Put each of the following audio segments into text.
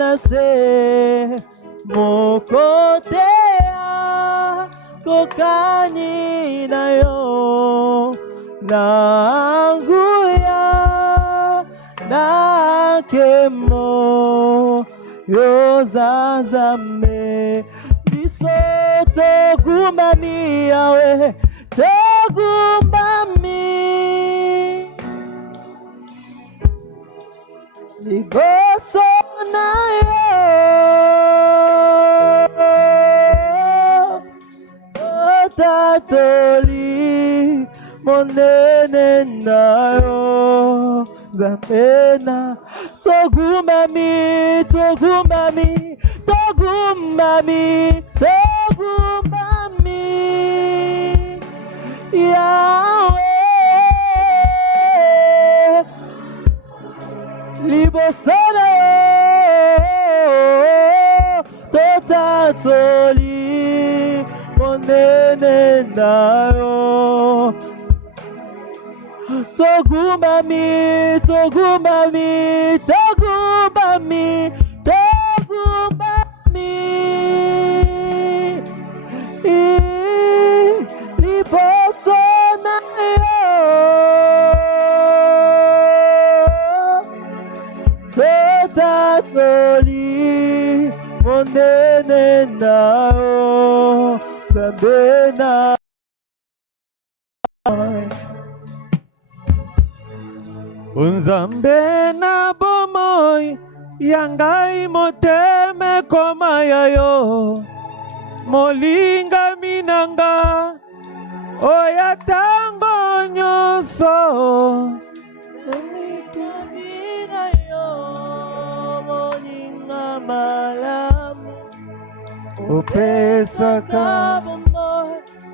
nase mokotea kokani na yo nanguya na kemo yo zanzame biso togumami yawe togumami liboso na yo otatoli monene na yo Zambena togumami togumami togumami togumami Yahweh libosana totatoli monene na yo togumami togumami togumami togumami liboso na yo totatoli monene na yo Zambena Unzambe na bomoy yangai moteme koma yayo molinga minanga oya tango nyoso molinga minayo molinga malamu opesa kabomoy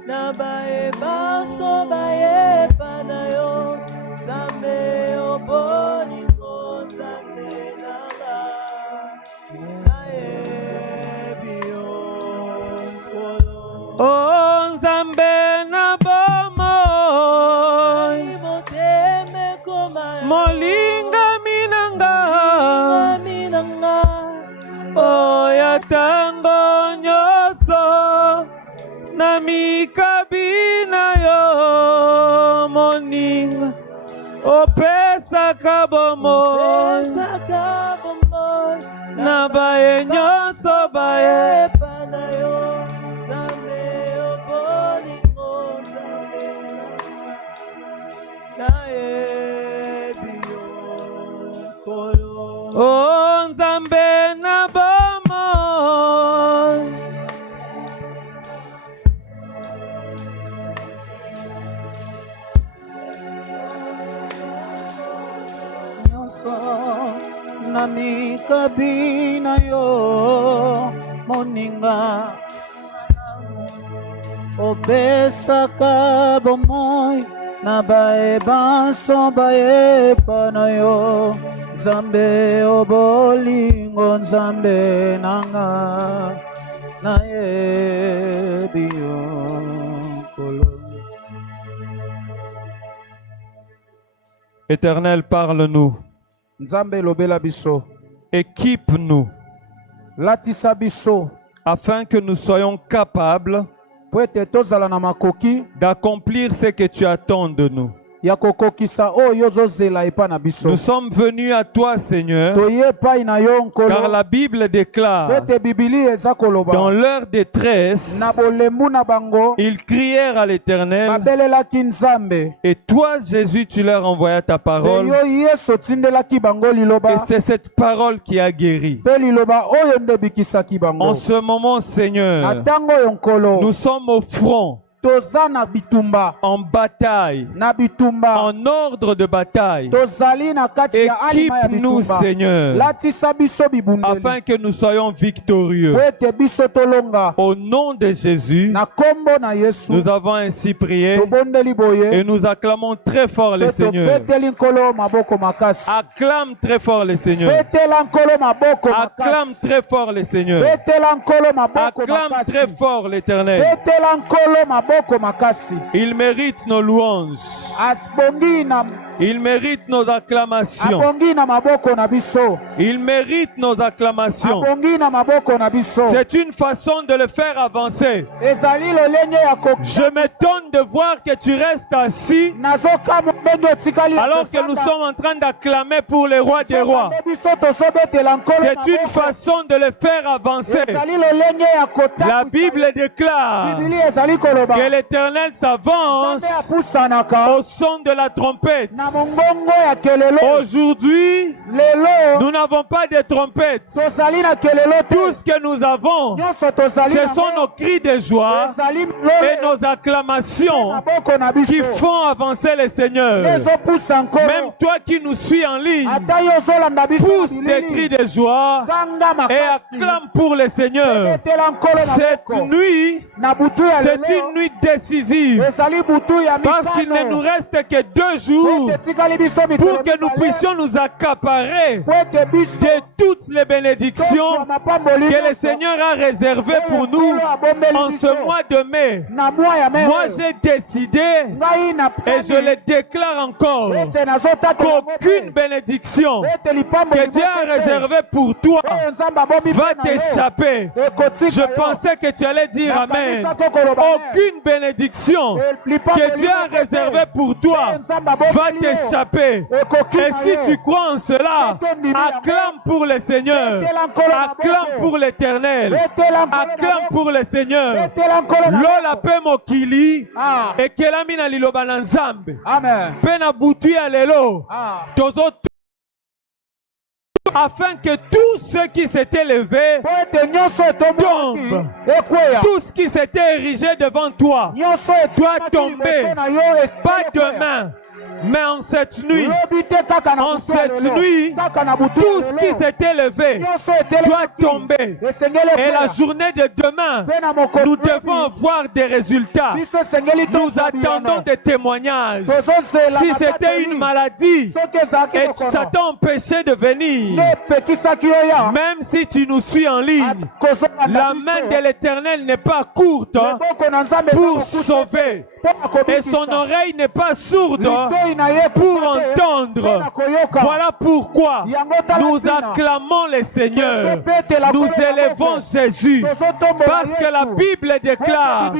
na bae baso bae panayo Zambe obolingo Zambe nanga naebio kolo Oh Zambe na bomoy moteme koma molinga minanga oya tango nyoso na mikabina yo moninga opesa kabomoy na bae nyonso bae panayo Zambe obolingo Zambe naebio kolo Oh Nzambe na bomoy na mikabina yo moninga opesa kabomoy na bae banso bae panayo Zambe obolingo Nzambe nanga naebio kolo Éternel, parle-nous. Nzambe lobela biso. Équipe-nous. Latisa biso. Afin que nous soyons capables d'accomplir ce que tu attends de nous. Nous sommes venus à toi, Seigneur, car la Bible déclare dans leur détresse, ils crièrent à l'Éternel et toi, Jésus, tu leur envoyas ta parole et c'est cette parole qui a guéri. En ce moment, Seigneur, nous sommes au front, en bataille, en ordre de bataille. Équipe-nous, Seigneur, afin que nous soyons victorieux. Au nom de Jésus, nous avons ainsi prié et nous acclamons très fort le Seigneur. Acclame très fort le Seigneur. Acclame très fort le Seigneur. Acclame très fort l'Éternel. Il mérite nos louanges. Il mérite nos acclamations. Il mérite nos acclamations. C'est une façon de le faire avancer. Je m'étonne de voir que tu restes assis alors que nous sommes en train d'acclamer pour les rois des rois. C'est une façon de le faire avancer. La Bible déclare que l'Éternel s'avance au son de la trompette. Aujourd'hui, nous n'avons pas de trompette. Tout ce que nous avons, ce sont nos cris de joie et nos acclamations qui font avancer le Seigneur. Même toi qui nous suis en ligne, pousse des cris de joie et acclame pour le Seigneur. Cette nuit, c'est une nuit décisive parce qu'il ne nous reste que 2 jours pour que nous puissions nous accaparer de toutes les bénédictions que le Seigneur a réservées pour nous en ce mois de mai. Moi, j'ai décidé et je le déclare encore qu'aucune bénédiction que Dieu a réservée pour toi va t'échapper. Je pensais que tu allais dire Amen. Aucune bénédiction que Dieu a réservée pour toi va t'échapper. Et si tu crois en cela, acclame pour le Seigneur. Acclame pour l'Éternel. Acclame pour le Seigneur. Lola pe mokili ekelami na liloba na Nzambe. Pe na butu ya lelo tozo afin que tous ceux qui s'étaient levés tombent. Tout ce qui s'était érigé devant toi doit tomber. Pas demain, mais en cette nuit, tout ce qui s'était levé doit tomber. Et la journée de demain, nous devons avoir des résultats. Nous attendons des témoignages. Si c'était une maladie et ça t'a empêché de venir, même si tu nous suis en ligne, la main de l'Éternel n'est pas courte pour sauver. Et son oreille n'est pas sourde pour entendre. Voilà pourquoi nous acclamons le Seigneur. Nous élevons Jésus. Parce que la Bible déclare,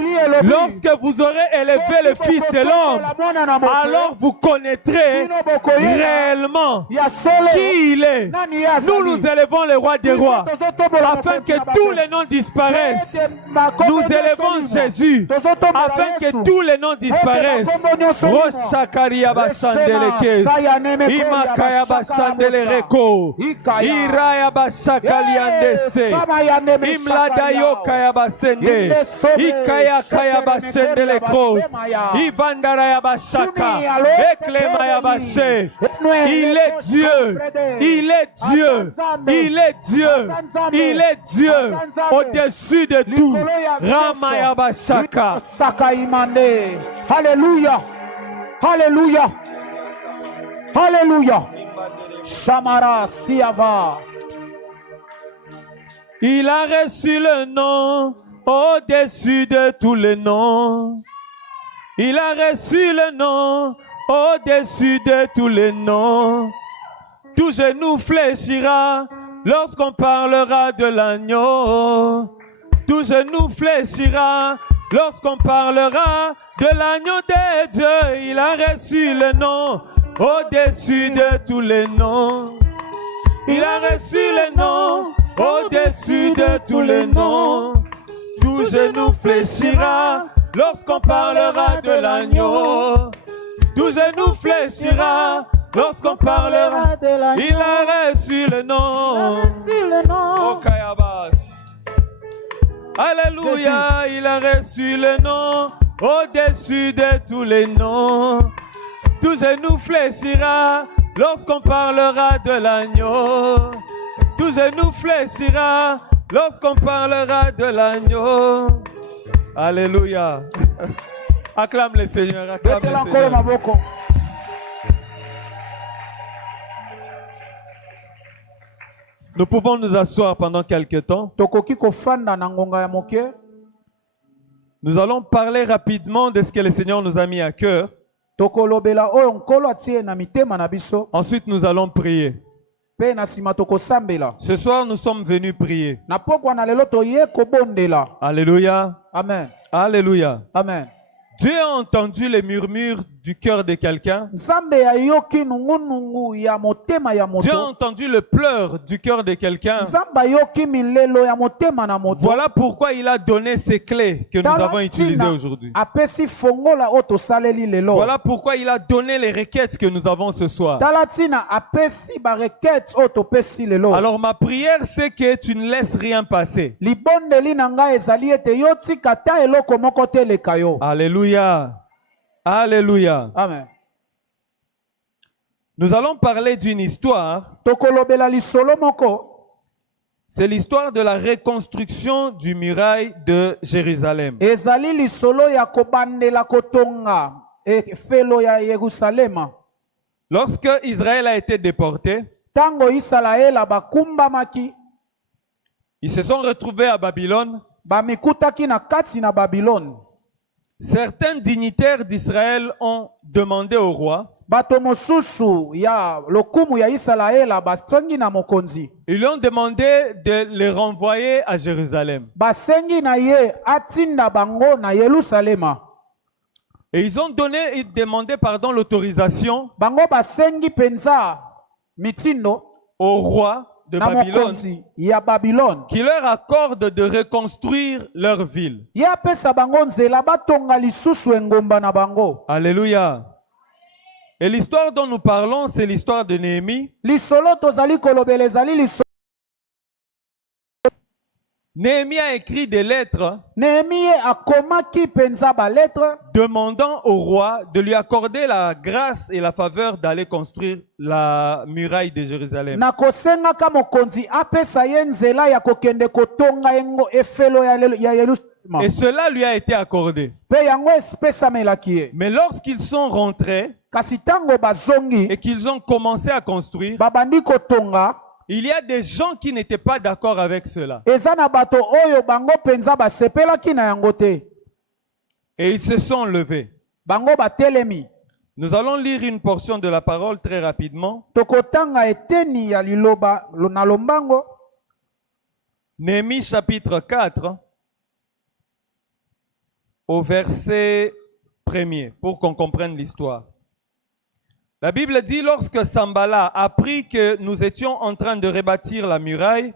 lorsque vous aurez élevé le Fils de l'homme, alors vous connaîtrez réellement qui il est. Nous élevons le roi des rois afin que tous les noms disparaissent. Nous élevons Jésus afin que tous les noms disparaissent. Roshakaria bashandele kes, Imakaya bashandele reko, Iraya bashakaliandese, Imladayo kaya basende, Ikaya kaya bashendele kos, Ivandaraya bashaka, Eklemaya bashe. Il est Dieu, il est Dieu, il est Dieu, il est Dieu au-dessus de tout. Ramaya bashaka. Alléluia. Alléluia. Alléluia. Shamara Siava. Il a reçu le nom au-dessus de tous les noms. Il a reçu le nom au-dessus de tous les noms. Tout genou fléchira lorsqu'on parlera de l'agneau. Tout genou fléchira lorsqu'on parlera de l'agneau de Dieu. Il a reçu le nom au-dessus de tous les noms. Il a reçu le nom au-dessus de tous les noms. Tout genou fléchira lorsqu'on parlera de l'agneau. Tout genou fléchira lorsqu'on parlera de l'agneau. Il a reçu le nom. Oh, Kayabas. Alléluia, il a reçu le nom au-dessus de tous les noms. Tout genou fléchira lorsqu'on parlera de l'agneau. Tout genou fléchira lorsqu'on parlera de l'agneau. Alléluia. Acclame le Seigneur, acclame le Seigneur. Nous pouvons nous asseoir pendant quelque temps. Nous allons parler rapidement de ce que le Seigneur nous a mis à cœur. Ensuite, nous allons prier. Ce soir, nous sommes venus prier. Alléluia. Amen. Alléluia. Amen. Dieu a entendu les murmures du cœur de quelqu'un. Dieu a entendu le pleur du cœur de quelqu'un. Voilà pourquoi il a donné ces clés que nous avons utilisées aujourd'hui. Voilà pourquoi il a donné les requêtes que nous avons ce soir. Alors ma prière, c'est que tu ne laisses rien passer. Alléluia. Alléluia. Amen. Nous allons parler d'une histoire. C'est l'histoire de la reconstruction du muraille de Jérusalem. Lorsque Israël a été déporté, ils se sont retrouvés à Babylone. Certains dignitaires d'Israël ont demandé au roi. Ils lui ont demandé de les renvoyer à Jérusalem. Et ils ont demandé l'autorisation au roi de Babylone qui leur accorde de reconstruire leur ville. Alléluia. Et l'histoire dont nous parlons, c'est l'histoire de Néhémie. Néhémie a écrit des lettres demandant au roi de lui accorder la grâce et la faveur d'aller construire la muraille de Jérusalem. Et cela lui a été accordé. Mais lorsqu'ils sont rentrés et qu'ils ont commencé à construire, il y a des gens qui n'étaient pas d'accord avec cela. Et ils se sont levés. Nous allons lire une portion de la parole très rapidement. Néhémie chapitre 4, au verset 1er, pour qu'on comprenne l'histoire. La Bible dit, lorsque Sambala apprit que nous étions en train de rebâtir la muraille,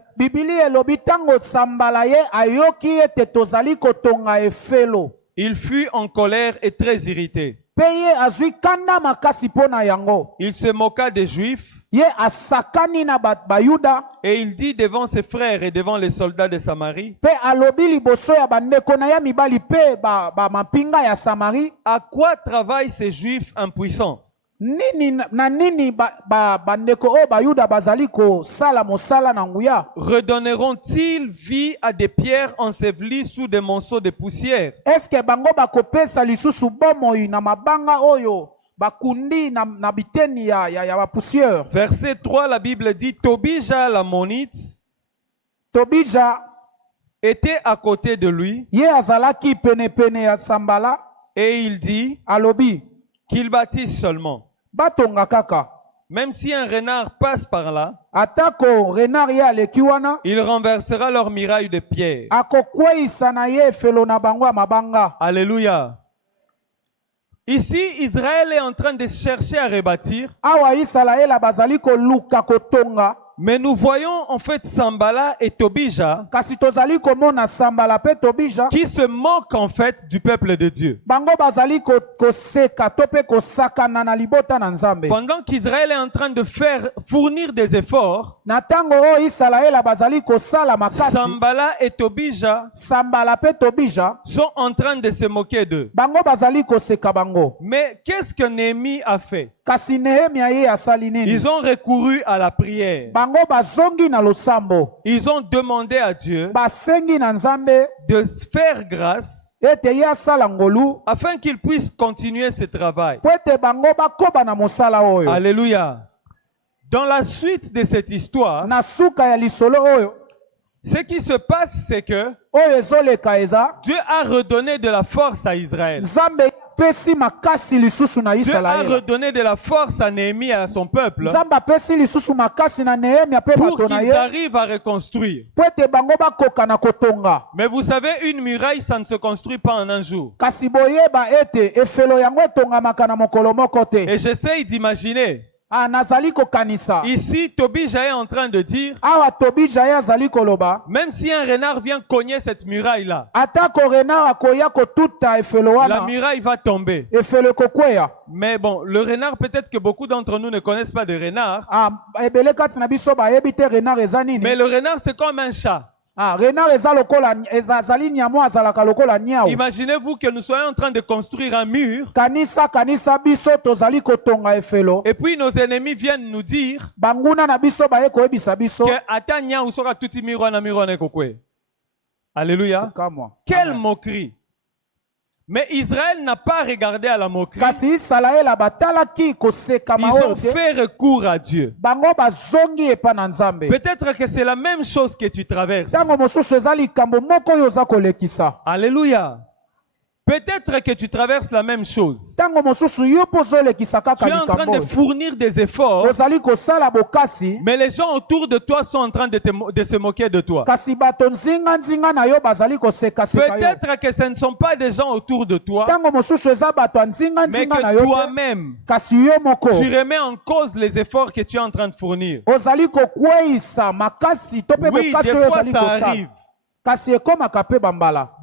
il fut en colère et très irrité. Il se moqua des Juifs et il dit devant ses frères et devant les soldats de Samarie, à quoi travaillent ces Juifs impuissants? Redonneront-ils vie à des pierres ensevelies sous des monceaux de poussière? Verset 3, la Bible dit, Tobija l'ammonite était à côté de lui et il dit qu'il bâtisse seulement. Même si un renard passe par là, il renversera leur muraille de pierre. Alléluia. Ici, Israël est en train de chercher à rebâtir. Mais nous voyons en fait Sambala et Tobija qui se moquent en fait du peuple de Dieu. Pendant qu'Israël est en train de fournir des efforts, Sambala et Tobija sont en train de se moquer d'eux. Mais qu'est-ce que Néhémie a fait? Ils ont recouru à la prière. Ils ont demandé à Dieu de faire grâce afin qu'il puisse continuer ce travail. Alléluia. Dans la suite de cette histoire, ce qui se passe, c'est que Dieu a redonné de la force à Israël. redonné de la force à Néhémie et à son peuple pour qu'ils arrivent à reconstruire. Mais vous savez, une muraille, ça ne se construit pas en un jour. Et j'essaye d'imaginer. Ici, Tobija est en train de dire, même si un renard vient cogner cette muraille-là, la muraille va tomber. Mais bon, le renard, peut-être que beaucoup d'entre nous ne connaissent pas de renard. Mais le renard, c'est comme un chat. Imaginez-vous que nous soyons en train de construire un mur. Et puis nos ennemis viennent nous dire que alléluia. Quelle moquerie. Mais Israël n'a pas regardé à la moquerie. Ils ont fait recours à Dieu. Peut-être que c'est la même chose que tu traverses. Alléluia. Peut-être que tu traverses la même chose. Tu es en train de fournir des efforts, mais les gens autour de toi sont en train de se moquer de toi. Peut-être que ce ne sont pas des gens autour de toi, mais que toi-même, tu remets en cause les efforts que tu es en train de fournir. Oui, des fois ça arrive.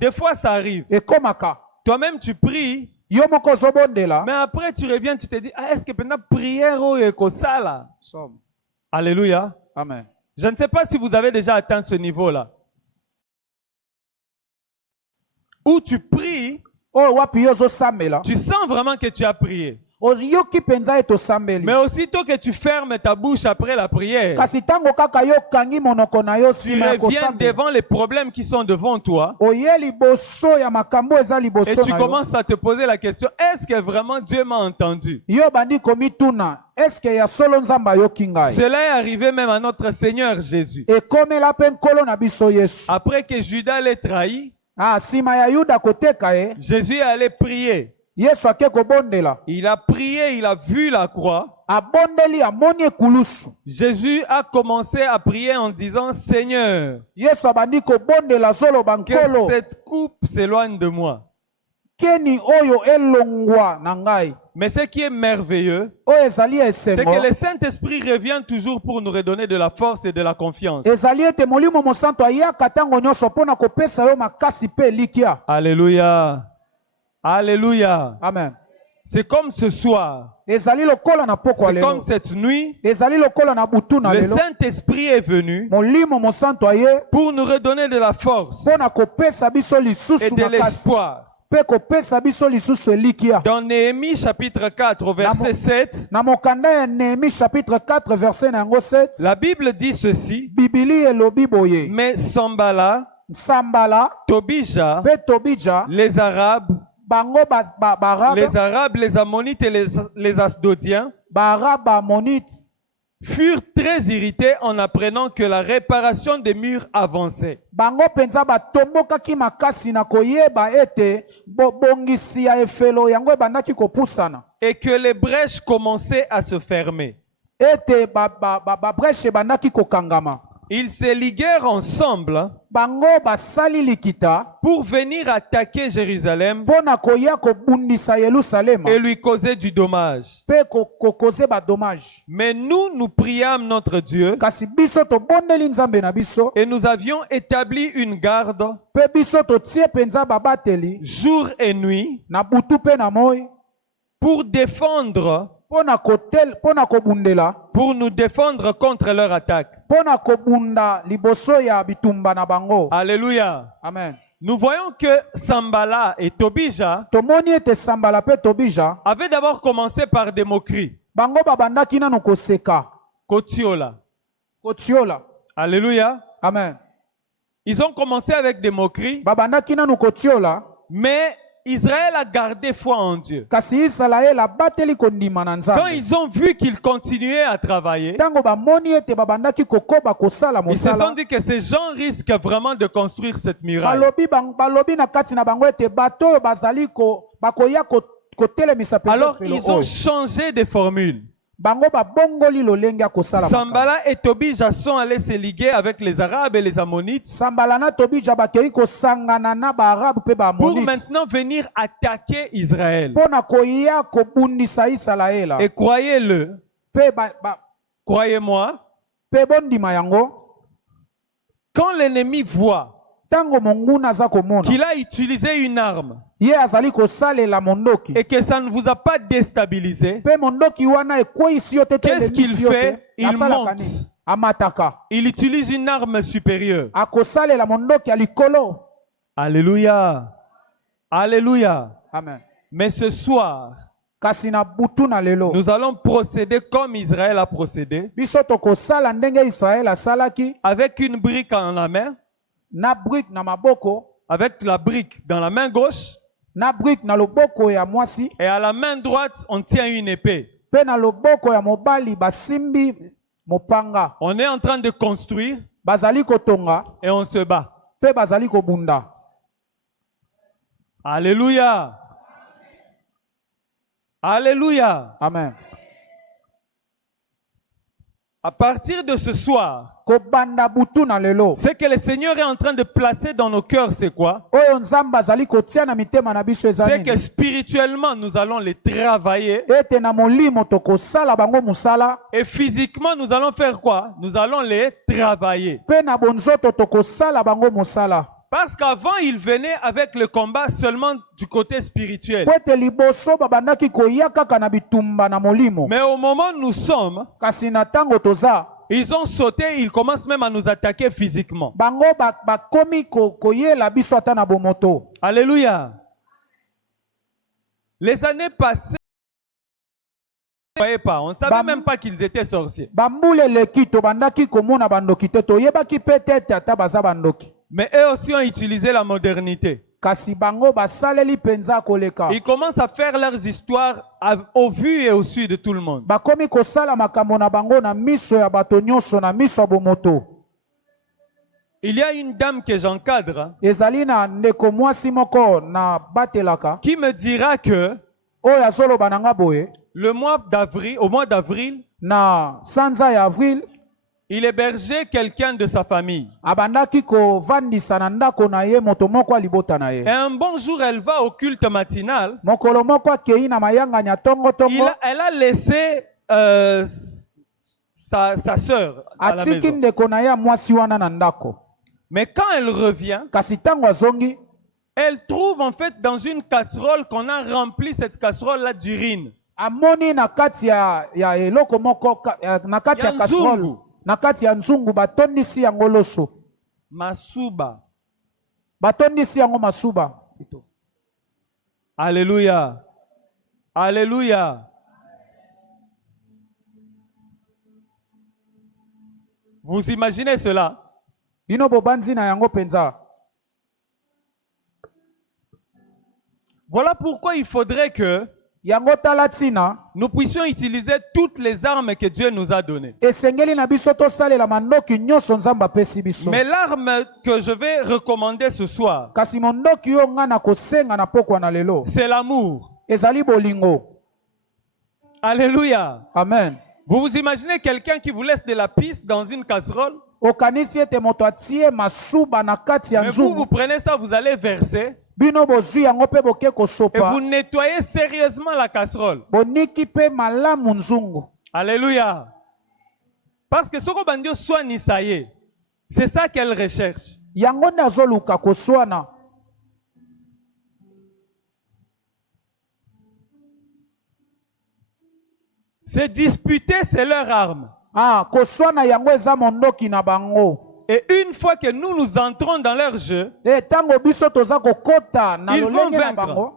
Des fois ça arrive. Toi-même, tu pries, mais après, tu reviens, tu te dis, est-ce que pendant prière, alléluia. Amen. Je ne sais pas si vous avez déjà atteint ce niveau-là. Où tu pries, tu sens vraiment que tu as prié. Mais aussitôt que tu fermes ta bouche après la prière, tu reviens devant les problèmes qui sont devant toi et tu commences à te poser la question, est-ce que vraiment Dieu m'a entendu? Cela est arrivé même à notre Seigneur Jésus. Après que Judas l'ait trahi, Jésus est allé prier. Il a prié, il a vu la croix. Jésus a commencé à prier en disant, Seigneur, que cette coupe s'éloigne de moi. Mais ce qui est merveilleux, c'est que le Saint-Esprit revient toujours pour nous redonner de la force et de la confiance. Alléluia. Alléluia. Amen. C'est comme ce soir. C'est comme cette nuit. Le Saint-Esprit est venu pour nous redonner de la force et de l'espoir. Dans Néhémie chapitre 4 verset 7, la Bible dit ceci. Mais Sambala, Tobija, les Arabes, les Ammonites et les Asdodiens furent très irrités en apprenant que la réparation des murs avançait. Et que les brèches commençaient à se fermer. Ils se liguèrent ensemble pour venir attaquer Jérusalem et lui causer du dommage. Mais nous priâmes notre Dieu et nous avions établi une garde jour et nuit pour nous défendre contre leur attaque. Alléluia. Amen. Nous voyons que Sambala et Tobija avaient d'abord commencé par des moqueries. Kotiola. Alléluia. Amen. Ils ont commencé avec des moqueries, mais Israël a gardé foi en Dieu. Quand ils ont vu qu'ils continuaient à travailler, ils se sont dit que ces gens risquent vraiment de construire cette muraille. Alors ils ont changé de formule. Sambala et Tobija sont allés se liguer avec les Arabes et les Ammonites pour maintenant venir attaquer Israël. Et croyez-le, croyez-moi, quand l'ennemi voit qu'il a utilisé une arme et que ça ne vous a pas déstabilisé, qu'est-ce qu'il fait? Il monte. Il utilise une arme supérieure. Alléluia. Alléluia. Amen. Mais ce soir, nous allons procéder comme Israël a procédé, avec une brique en la main, avec la brique dans la main gauche, et à la main droite, on tient une épée. On est en train de construire et on se bat. Alléluia. Alléluia. Amen. À partir de ce soir, ce que le Seigneur est en train de placer dans nos cœurs, c'est quoi? C'est que spirituellement, nous allons les travailler. Et physiquement, nous allons faire quoi? Nous allons les travailler. Parce qu'avant, il venait avec le combat seulement du côté spirituel. Mais au moment où nous sommes, ils ont sauté, ils commencent même à nous attaquer physiquement. Alléluia. Les années passées, on ne voyait pas, on ne savait même pas qu'ils étaient sorciers. Mais eux aussi ont utilisé la modernité. Ils commencent à faire leurs histoires au vu et au su de tout le monde. Il y a une dame que j'encadre qui me dira que le mois d'avril, au mois d'avril, il hébergeait quelqu'un de sa famille. Et un bon jour, elle va au culte matinal. Elle a laissé sa sœur à la maison. Mais quand elle revient, elle trouve en fait dans une casserole qu'on a rempli cette casserole-là d'urine. Nakati ya nzungu batondisi yango loso. Masuba. Batondisi yango masuba. Alléluia. Alléluia. Vous imaginez cela? Bino bobanzi na yango penza. Voilà pourquoi il faudrait que nous puissions utiliser toutes les armes que Dieu nous a données. Mais l'arme que je vais recommander ce soir, c'est l'amour. Alléluia. Amen. Vous vous imaginez quelqu'un qui vous laisse de la pisse dans une casserole? Mais vous prenez ça, vous allez verser. Et vous nettoyez sérieusement la casserole. Alléluia. Parce que ce que bandio soit nisaye, c'est ça qu'elle recherche. Se disputer, c'est leur arme. Et une fois que nous entrons dans leur jeu, ils vont vaincre.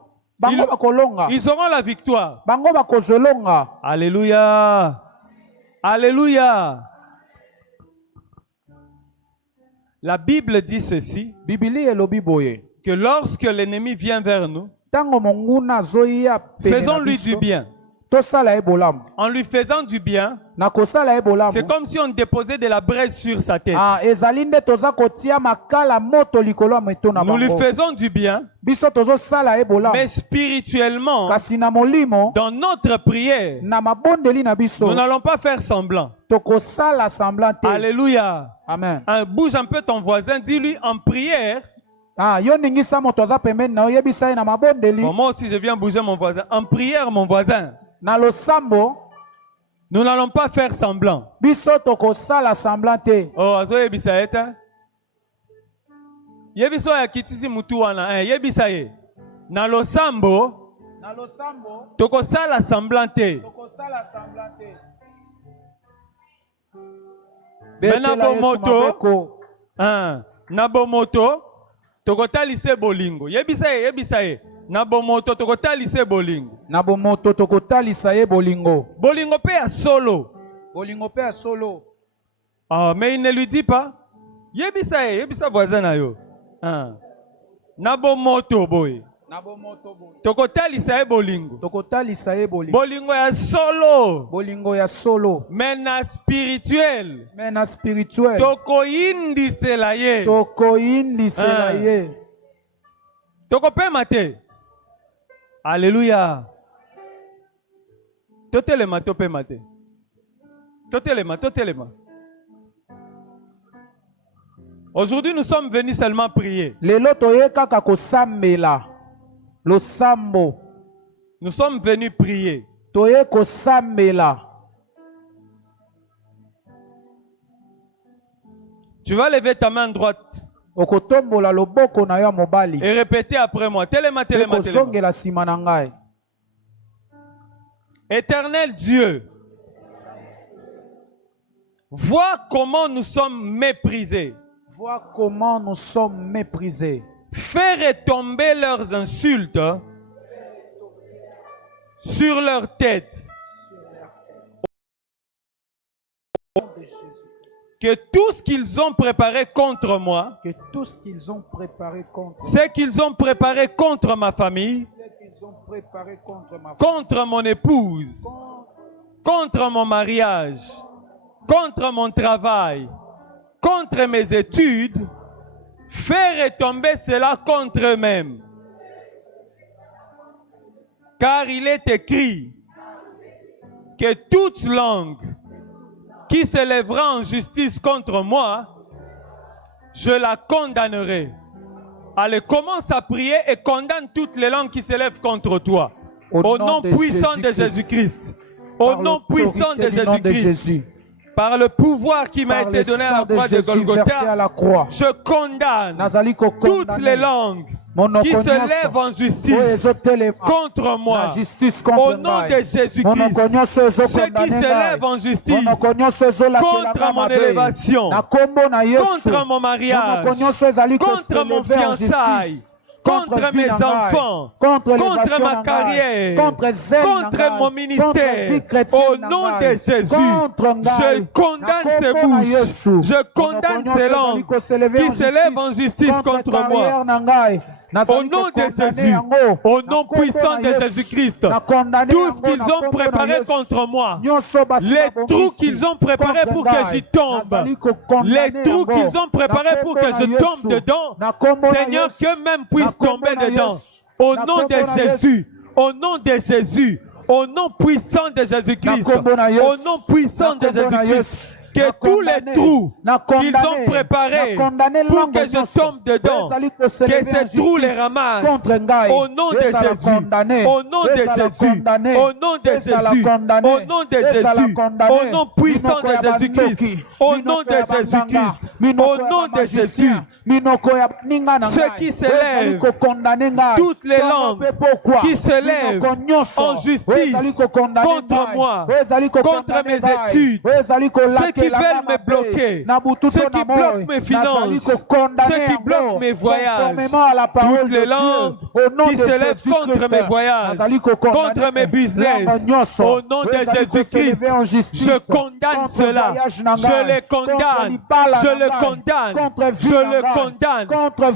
Ils auront la victoire. Alléluia. Alléluia. La Bible dit ceci, que lorsque l'ennemi vient vers nous, faisons-lui du bien. en lui faisant du bien, c'est comme si on déposait de la braise sur sa tête. Nous lui faisons du bien, mais spirituellement, dans notre prière, nous n'allons pas faire semblant. Alléluia. Amen. Bouge un peu ton voisin, dis-lui en prière. Moi aussi, je viens bouger mon voisin. En prière, mon voisin. Nous n'allons pas faire semblant. Oh, azo yebisa eta. Yebiso ya kitisi mutu wana. Yebisa ye. Na losambo. Toko sala semblant te. Na bomoto. Na bomoto. Toko talise bolingo. Yebisa ye. Na bomoto toko talise bolingo. Na bomoto toko talisa ye bolingo. Bolingo pe ya solo. Ah, mais il ne lui dit pas. Yebisa voisin na yo. Na bomoto boy. Toko talisa ye bolingo. Bolingo ya solo. Mais na spirituel. Toko indisela ye. Toko pe mate. Alléluia. Totelema. Aujourd'hui, nous sommes venus seulement prier. Nous sommes venus prier. Tu vas lever ta main droite et répéter après moi. Telema. Éternel Dieu, vois comment nous sommes méprisés. Fais retomber leurs insultes sur leur tête. Que tout ce qu'ils ont préparé contre moi, ce qu'ils ont préparé contre ma famille, contre mon épouse, contre mon mariage, contre mon travail, contre mes études, fais retomber cela contre eux-mêmes. Car il est écrit que toute langue qui s'élèvera en justice contre moi, je la condamnerai. Allez, commence à prier et condamne toutes les langues qui s'élèvent contre toi. Au nom puissant de Jésus-Christ. Au nom puissant de Jésus-Christ. Par le pouvoir qui m'a été donné à la croix de Golgotha, je condamne toutes les langues qui se lèvent en justice contre moi. Au nom de Jésus-Christ, ceux qui se lèvent en justice contre mon élévation, contre mon mariage, contre mon fiançailles, contre mes enfants, contre ma carrière, contre mon ministère, au nom de Jésus, je condamne ces bouches, je condamne ces langues qui s'élèvent en justice contre moi. Au nom de Jésus, au nom puissant de Jésus-Christ, tout ce qu'ils ont préparé contre moi, les trous qu'ils ont préparés pour que j'y tombe, les trous qu'ils ont préparés pour que je tombe dedans, Seigneur, qu'eux-mêmes puissent tomber dedans. Au nom de Jésus, au nom de Jésus, au nom puissant de Jésus-Christ, au nom puissant de Jésus-Christ, que tous les trous qu'ils ont préparés pour que je tombe dedans, que ces trous les ramassent. Au nom de Jésus, au nom de Jésus, au nom de Jésus, au nom de Jésus, au nom puissant de Jésus-Christ, au nom de Jésus-Christ, au nom de Jésus, ceux qui s'élèvent, toutes les langues qui se lèvent en justice contre moi, contre mes études, ceux qui veulent me bloquer, ceux qui bloquent mes finances, ceux qui bloquent mes voyages, toutes les langues qui se lèvent contre mes voyages, contre mes business, au nom de Jésus-Christ, je condamne cela, je les condamne, je le condamne, je le condamne,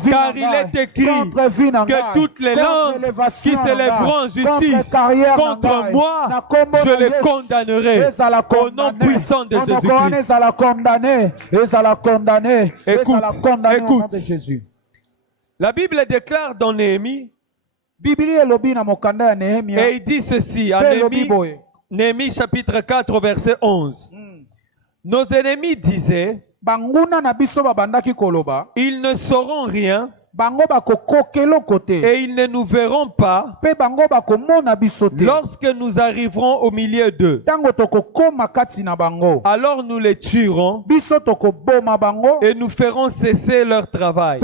car il est écrit que toutes les langues qui se lèveront en justice contre moi, je les condamnerai au nom puissant de Jésus-Christ. Écoute, la Bible déclare dans Néhémie, et il dit ceci à Néhémie chapitre 4 verset 11. Nos ennemis disaient, ils ne sauront rien et ils ne nous verront pas lorsque nous arriverons au milieu d'eux. Alors nous les tuerons et nous ferons cesser leur travail.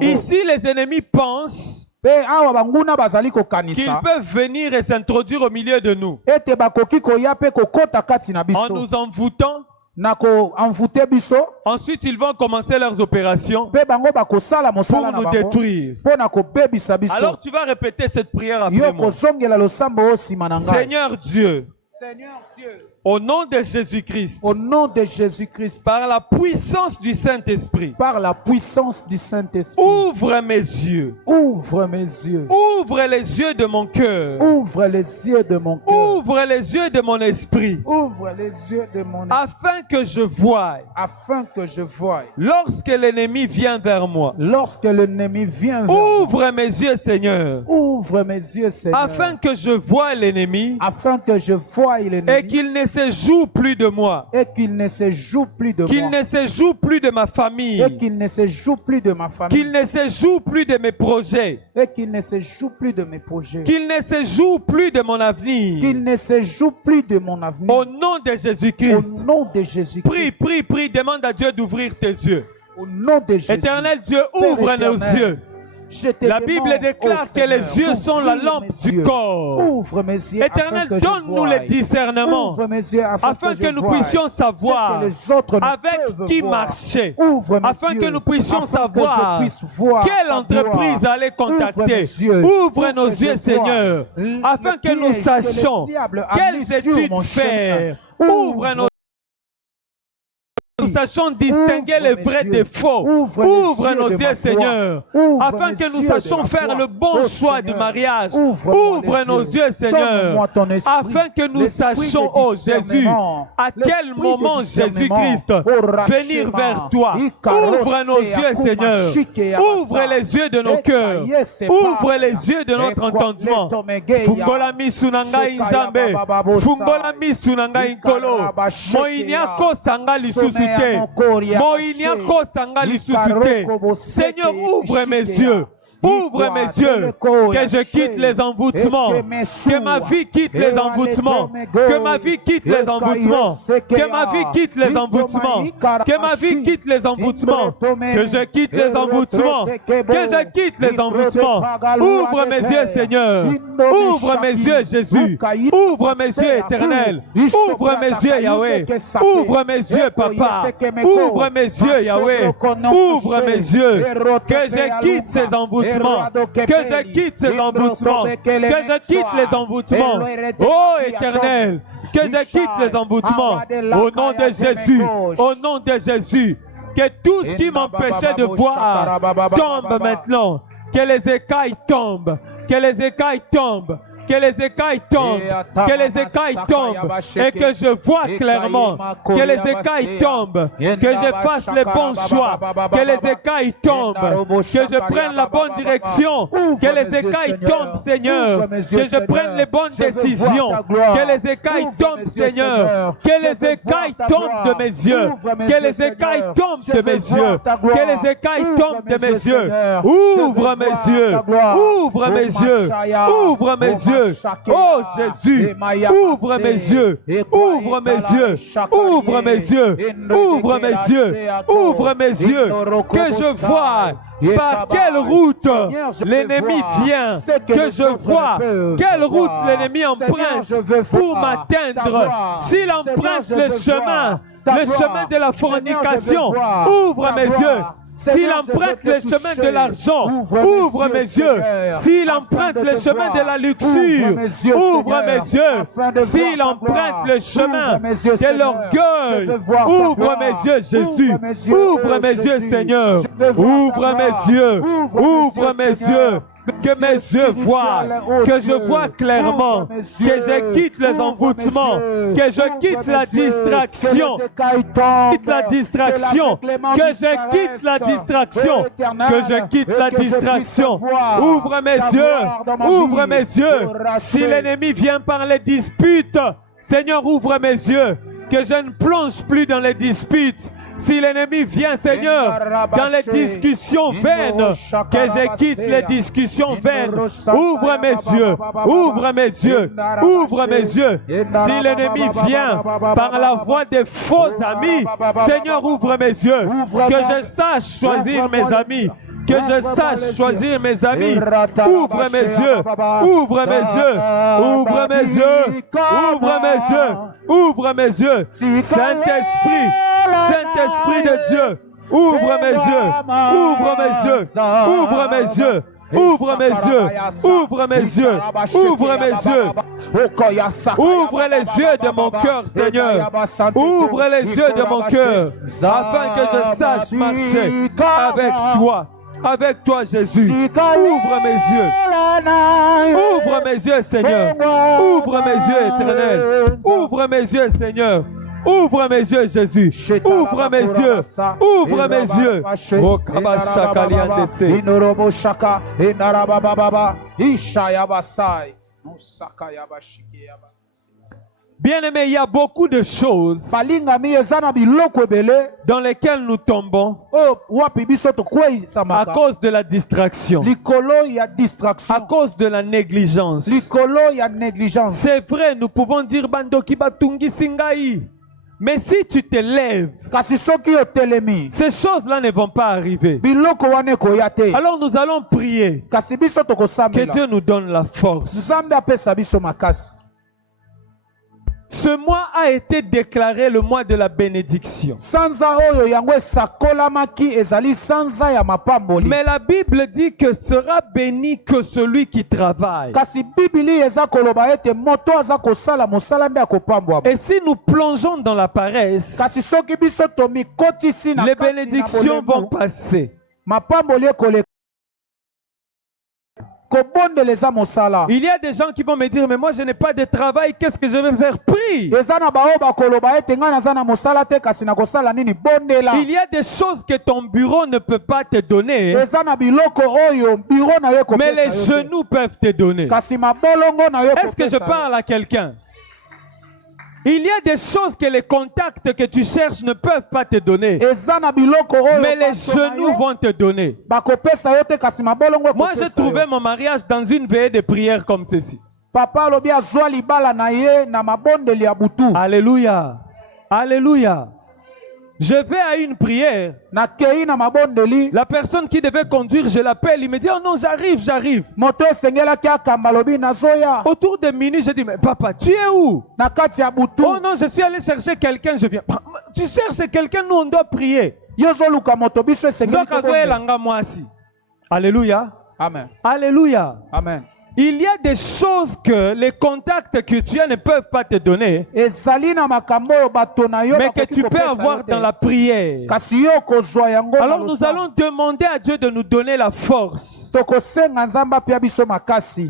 Ici, les ennemis pensent qu'ils peuvent venir et s'introduire au milieu de nous en nous envoûtant. Ensuite, ils vont commencer leurs opérations pour nous détruire. Alors, tu vas répéter cette prière après moi. Seigneur Dieu, au nom de Jésus-Christ, par la puissance du Saint-Esprit, ouvre mes yeux, ouvre les yeux de mon cœur, ouvre les yeux de mon esprit, afin que je voie, lorsque l'ennemi vient vers moi, ouvre mes yeux, Seigneur, afin que je voie l'ennemi, et qu'il ne se joue plus de moi, qu'il ne se joue plus de ma famille, qu'il ne se joue plus de mes projets, qu'il ne se joue plus de mon avenir, au nom de Jésus-Christ. Prie, demande à Dieu d'ouvrir tes yeux. Éternel Dieu, ouvre nos yeux. La Bible déclare que les yeux sont la lampe du corps. Éternel, donne-nous le discernement afin que nous puissions savoir avec qui marcher, afin que nous puissions savoir quelle entreprise aller contacter. Ouvre nos yeux, Seigneur, afin que nous sachions quelles études faire. Ouvre nos nous sachions distinguer les vrais des faux. Ouvre nos yeux, Seigneur, afin que nous sachions faire le bon choix du mariage. Ouvre nos yeux, Seigneur, afin que nous sachions, oh Jésus, à quel moment Jésus-Christ venir vers toi. Ouvre nos yeux, Seigneur. Ouvre les yeux de nos cœurs. Ouvre les yeux de notre entendement. Fungola misunanga inzambe. Fungola misunanga inkolo. Moinyako sanga lisusu. Seigneur, ouvre mes yeux. Ouvre mes yeux, que je quitte les envoûtements, que ma vie quitte les envoûtements, que ma vie quitte les envoûtements, que ma vie quitte les envoûtements, que ma vie quitte les envoûtements, que je quitte les envoûtements, que je quitte les envoûtements. Ouvre mes yeux, Seigneur. Ouvre mes yeux, Jésus. Ouvre mes yeux, Éternel. Ouvre mes yeux, Yahweh. Ouvre mes yeux, Papa. Ouvre mes yeux, Yahweh. Ouvre mes yeux, que je quitte ces envoûtements. Que je quitte ces envoûtements, que je quitte les envoûtements, oh Éternel, que je quitte les envoûtements, au nom de Jésus, au nom de Jésus, que tout ce qui m'empêchait de voir tombe maintenant, que les écailles tombent, que les écailles tombent, que les écailles tombent, que les écailles tombent, et que je vois clairement, que les écailles tombent, que je fasse les bons choix, que les écailles tombent, que je prenne la bonne direction, que les écailles tombent, Seigneur, que je prenne les bonnes décisions, que les écailles tombent, Seigneur, que les écailles tombent de mes yeux, que les écailles tombent de mes yeux, que les écailles tombent de mes yeux. Ouvre mes yeux, ouvre mes yeux, ouvre mes yeux. yeux. Oh Jésus, ouvre mes yeux. Ouvre mes yeux. Ouvre mes yeux. Ouvre mes yeux. Ouvre mes yeux. Que je vois par quelle route l'ennemi vient. Que je vois quelle route l'ennemi emprunte pour m'atteindre. S'il emprunte le chemin de la fornication, ouvre mes yeux. S'il emprunte le chemin de l'argent, ouvre mes yeux. S'il emprunte le chemin de la luxure, ouvre mes yeux. S'il emprunte le chemin de l'orgueil, ouvre mes yeux, Jésus. Ouvre mes yeux, Seigneur. Ouvre mes yeux. Ouvre mes yeux. Que mes yeux voient, que je vois clairement, que je quitte les envoûtements, que je quitte la distraction, que je quitte la distraction, que je quitte la distraction. Ouvre mes yeux, ouvre mes yeux. Si l'ennemi vient par les disputes, Seigneur, ouvre mes yeux, que je ne plonge plus dans les disputes. Si l'ennemi vient, Seigneur, dans les discussions vaines, que je quitte les discussions vaines. Ouvre mes yeux, ouvre mes yeux, ouvre mes yeux. Si l'ennemi vient par la voie des faux amis, Seigneur, ouvre mes yeux. Que je sache choisir mes amis. Que je sache choisir mes amis. Ouvre mes yeux. Ouvre mes yeux. Ouvre mes yeux. Ouvre mes yeux. Ouvre mes yeux. Saint-Esprit. Saint-Esprit de Dieu. Ouvre mes yeux. Ouvre mes yeux. Ouvre mes yeux. Ouvre mes yeux, ouvre mes yeux, ouvre mes yeux. Ouvre les yeux de mon cœur, Seigneur. Ouvre les yeux de mon cœur, afin que je sache marcher avec toi. Avec toi, Jésus. Ouvre mes yeux. Ouvre mes yeux, Seigneur. Ouvre mes yeux, Éternel. Ouvre mes yeux, Seigneur. Ouvre mes yeux, Jésus. Ouvre mes yeux. Ouvre mes yeux. Bien-aimé, il y a beaucoup de choses dans lesquelles nous tombons à cause de la distraction, à cause de la négligence. C'est vrai, nous pouvons dire Bandoki Batungi Singai. Mais si tu te lèves, ces choses-là ne vont pas arriver. Alors nous allons prier que Dieu nous donne la force. Ce mois a été déclaré le mois de la bénédiction. Mais la Bible dit que sera béni que celui qui travaille. Et si nous plongeons dans la paresse, les bénédictions vont passer. Il y a des gens qui vont me dire, mais moi je n'ai pas de travail, qu'est-ce que je vais faire? Prie. Il y a des choses que ton bureau ne peut pas te donner, mais les genoux peuvent te donner. Est-ce que je parle à quelqu'un? Il y a des choses que les contacts que tu cherches ne peuvent pas te donner. Mais les genoux vont te donner. Moi, j'ai trouvé mon mariage dans une veillée de prière comme ceci. Alléluia. Alléluia. Je vais à une prière. La personne qui devait conduire, je l'appelle. Il me dit, oh non, j'arrive, j'arrive. Autour de minuit, je dis, mais papa, tu es où? Oh non, je suis allé chercher quelqu'un, je viens. Tu cherches quelqu'un, nous on doit prier. Alléluia. Amen. Alléluia. Amen. Il y a des choses que les contacts que tu as ne peuvent pas te donner, mais que tu peux avoir dans la prière. Alors nous allons demander à Dieu de nous donner la force.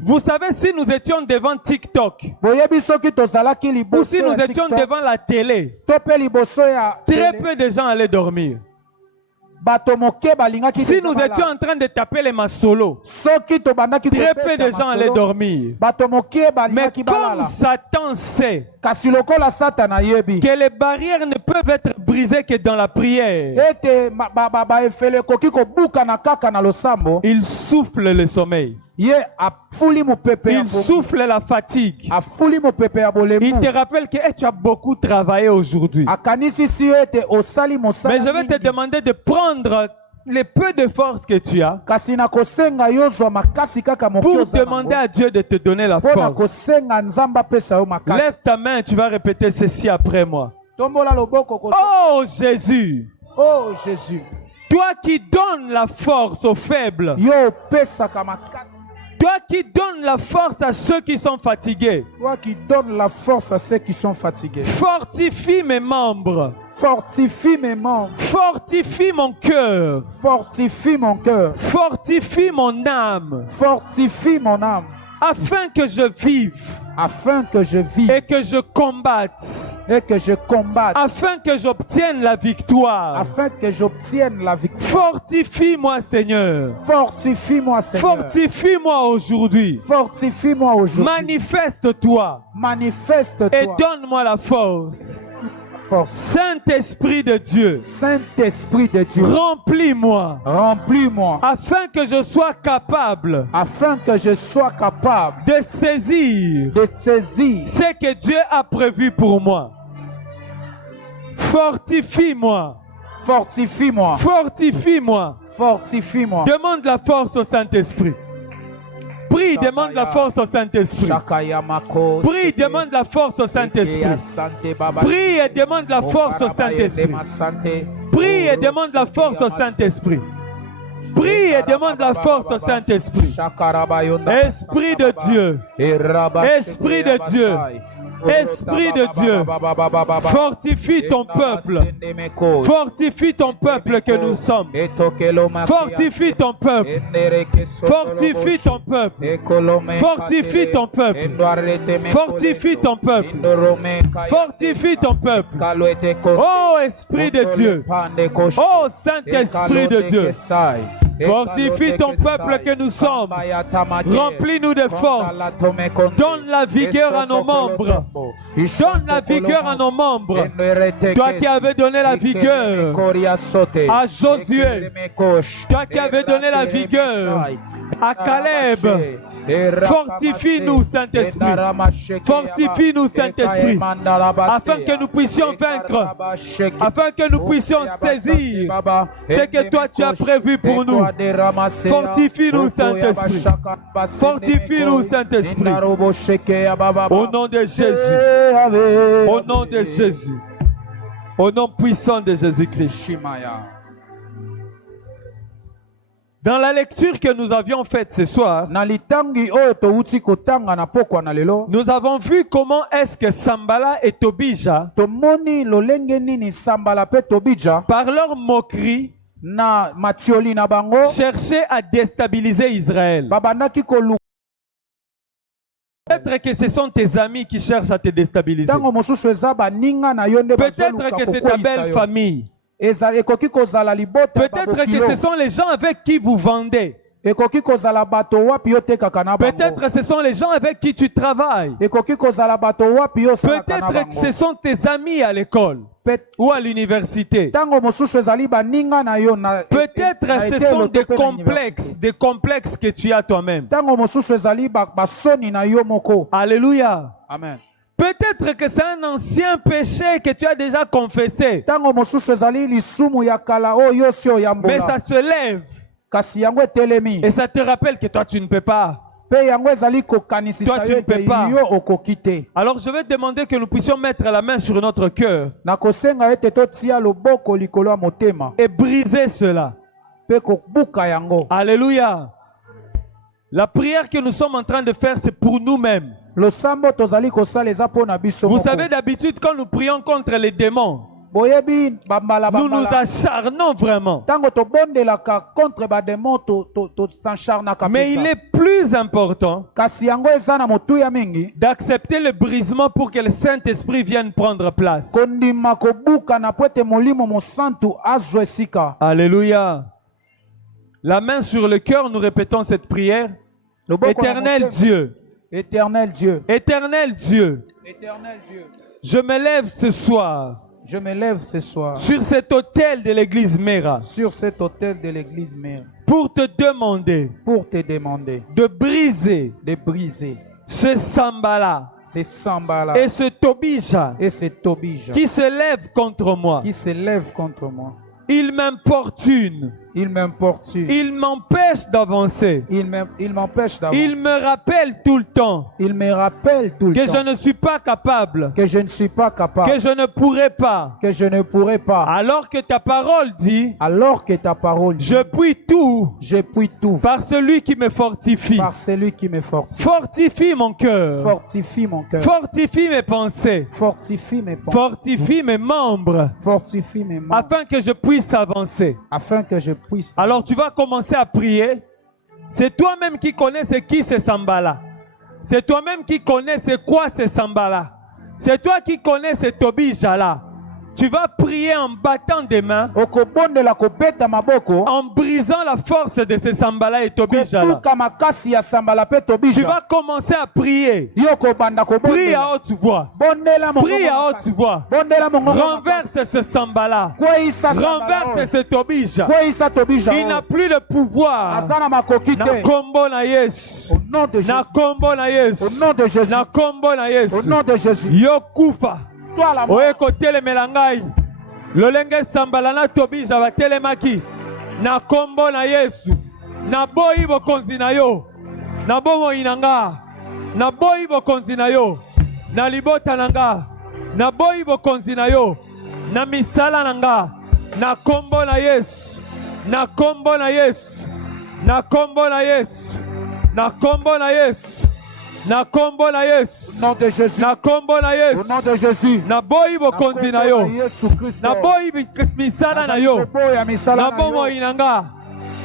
Vous savez, si nous étions devant TikTok, ou si nous étions devant la télé, très peu de gens allaient dormir. Si nous étions en train de taper les masolos, très peu de gens allaient dormir. Mais comme Satan sait que les barrières ne peuvent être brisées que dans la prière, il souffle le sommeil. Il souffle la fatigue. Il te rappelle que tu as beaucoup travaillé aujourd'hui. Mais je vais te demander de prendre les peu de force que tu as pour demander à Dieu de te donner la force. Lève ta main, tu vas répéter ceci après moi. Oh Jésus. Oh Jésus. Toi qui donnes la force aux faibles. Toi qui donnes la force à ceux qui sont fatigués. Toi qui donnes la force à ceux qui sont fatigués. Fortifie mes membres. Fortifie mes membres. Fortifie mon cœur. Fortifie mon cœur. Fortifie mon âme. Fortifie mon âme. Afin que je vive. Afin que je vive. Et que je combatte. Et que je combatte. Afin que j'obtienne la victoire. Afin que j'obtienne la victoire. Fortifie-moi, Seigneur. Fortifie-moi, Seigneur. Fortifie-moi aujourd'hui. Fortifie-moi aujourd'hui. Manifeste-toi. Manifeste-toi. Et donne-moi la force. Saint-Esprit de Dieu. Saint-Esprit de Dieu. Remplis-moi. Remplis-moi. Afin que je sois capable. Afin que je sois capable. De saisir. De saisir. Ce que Dieu a prévu pour moi. Fortifie-moi. Fortifie-moi. Fortifie-moi. Fortifie-moi. Demande la force au Saint-Esprit. Prie, demande la force au Saint-Esprit. Prie, demande la force au Saint-Esprit. Prie et demande la force au Saint-Esprit. Prie et demande la force au Saint-Esprit. Prie et demande la force au Saint-Esprit. Esprit de Dieu. Esprit de Dieu. Esprit de Dieu, fortifie ton peuple. Fortifie ton peuple que nous sommes. Fortifie ton peuple. Fortifie ton peuple. Fortifie ton peuple. Fortifie ton peuple. Fortifie ton peuple. Oh Esprit de Dieu. Oh Saint-Esprit de Dieu. Fortifie ton peuple que nous sommes. Remplis-nous de force. Donne la vigueur à nos membres. Donne la vigueur à nos membres. Toi qui avais donné la vigueur à Josué. Toi qui avais donné la vigueur à Caleb. Fortifie-nous, Saint-Esprit. Fortifie-nous, Saint-Esprit. Afin que nous puissions vaincre. Afin que nous puissions saisir ce que toi tu as prévu pour nous. Fortifie-nous, Saint-Esprit. Fortifie-nous, Saint-Esprit. Au nom de Jésus. Au nom de Jésus. Au nom puissant de Jésus-Christ. Dans la lecture que nous avions faite ce soir, nous avons vu comment est-ce que Sambala et Tobija, par leur moquerie, cherchaient à déstabiliser Israël. Peut-être que ce sont tes amis qui cherchent à te déstabiliser. Peut-être que c'est ta belle famille. Peut-être que ce sont les gens avec qui vous vendez. Peut-être que ce sont les gens avec qui tu travailles. Peut-être que ce sont tes amis à l'école ou à l'université. Peut-être ce sont des complexes que tu as toi-même. Alléluia. Amen. Peut-être que c'est un ancien péché que tu as déjà confessé. Mais ça se lève. Et ça te rappelle que toi tu ne peux pas. Toi tu ne peux pas. Alors je vais demander que nous puissions mettre la main sur notre cœur et briser cela. Alléluia. La prière que nous sommes en train de faire, c'est pour nous-mêmes. Vous savez, d'habitude, quand nous prions contre les démons, nous nous acharnons vraiment. Mais il est plus important d'accepter le brisement pour que le Saint-Esprit vienne prendre place. Alléluia. La main sur le cœur, nous répétons cette prière. Éternel Dieu. Éternel Dieu. Éternel Dieu. Éternel Dieu. Je me lève ce soir. Je me lève ce soir. Sur cet autel de l'église Mera. Sur cet autel de l'église Mera. Pour te demander. Pour te demander. De briser. De briser. Ce sambala. Ce sambala. Et ce tobija. Et ce tobija. Qui se lève contre moi. Qui se lève contre moi. Il m'importune. Il m'importune. Il m'empêche d'avancer. Il m'empêche d'avancer. Il me rappelle tout le temps. Il me rappelle tout le temps. Que je ne suis pas capable. Que je ne suis pas capable. Que je ne pourrai pas. Que je ne pourrai pas. Alors que ta parole dit. Alors que ta parole dit. Je puis tout. Je puis tout. Par celui qui me fortifie. Par celui qui me fortifie. Fortifie mon cœur. Fortifie mon cœur. Fortifie mes pensées. Fortifie mes pensées. Fortifie mes membres. Fortifie mes membres. Afin que je puisse avancer. Afin que je puisse. Alors tu vas commencer à prier. C'est toi-même qui connais c'est qui c'est Sambala. C'est toi-même qui connais c'est quoi c'est Sambala. C'est toi qui connais c'est Tobija là. Tu vas prier en battant des mains, en brisant la force de ces Sambala et Tobija là. Tu vas commencer à prier. Prie à haute voix. Prie à haute voix. Renverse ce Sambala. Renverse ce Tobija. Il n'a plus de pouvoir. Na kombo na Yesu. Na kombo na Yesu. Na kombo na Yesu. Yo kufa. Oye kotelemela ngai lolenge sambala na Tobija batelemaki na kombo na Yesu na boyi bokonzi na yo na bomoi na nga na boyi bokonzi na yo na libota na nga na boyi bokonzi na yo na misala na nga na kombo na Yesu na kombo na Yesu na kombo na Yesu na kombo na Yesu na kombo na Yesu. Au nom de Jésus. Na kombo na Yesu. Au nom de Jésus. Na boyi bokonzi na yo. Na boyi misala na yo. Na bomo inanga.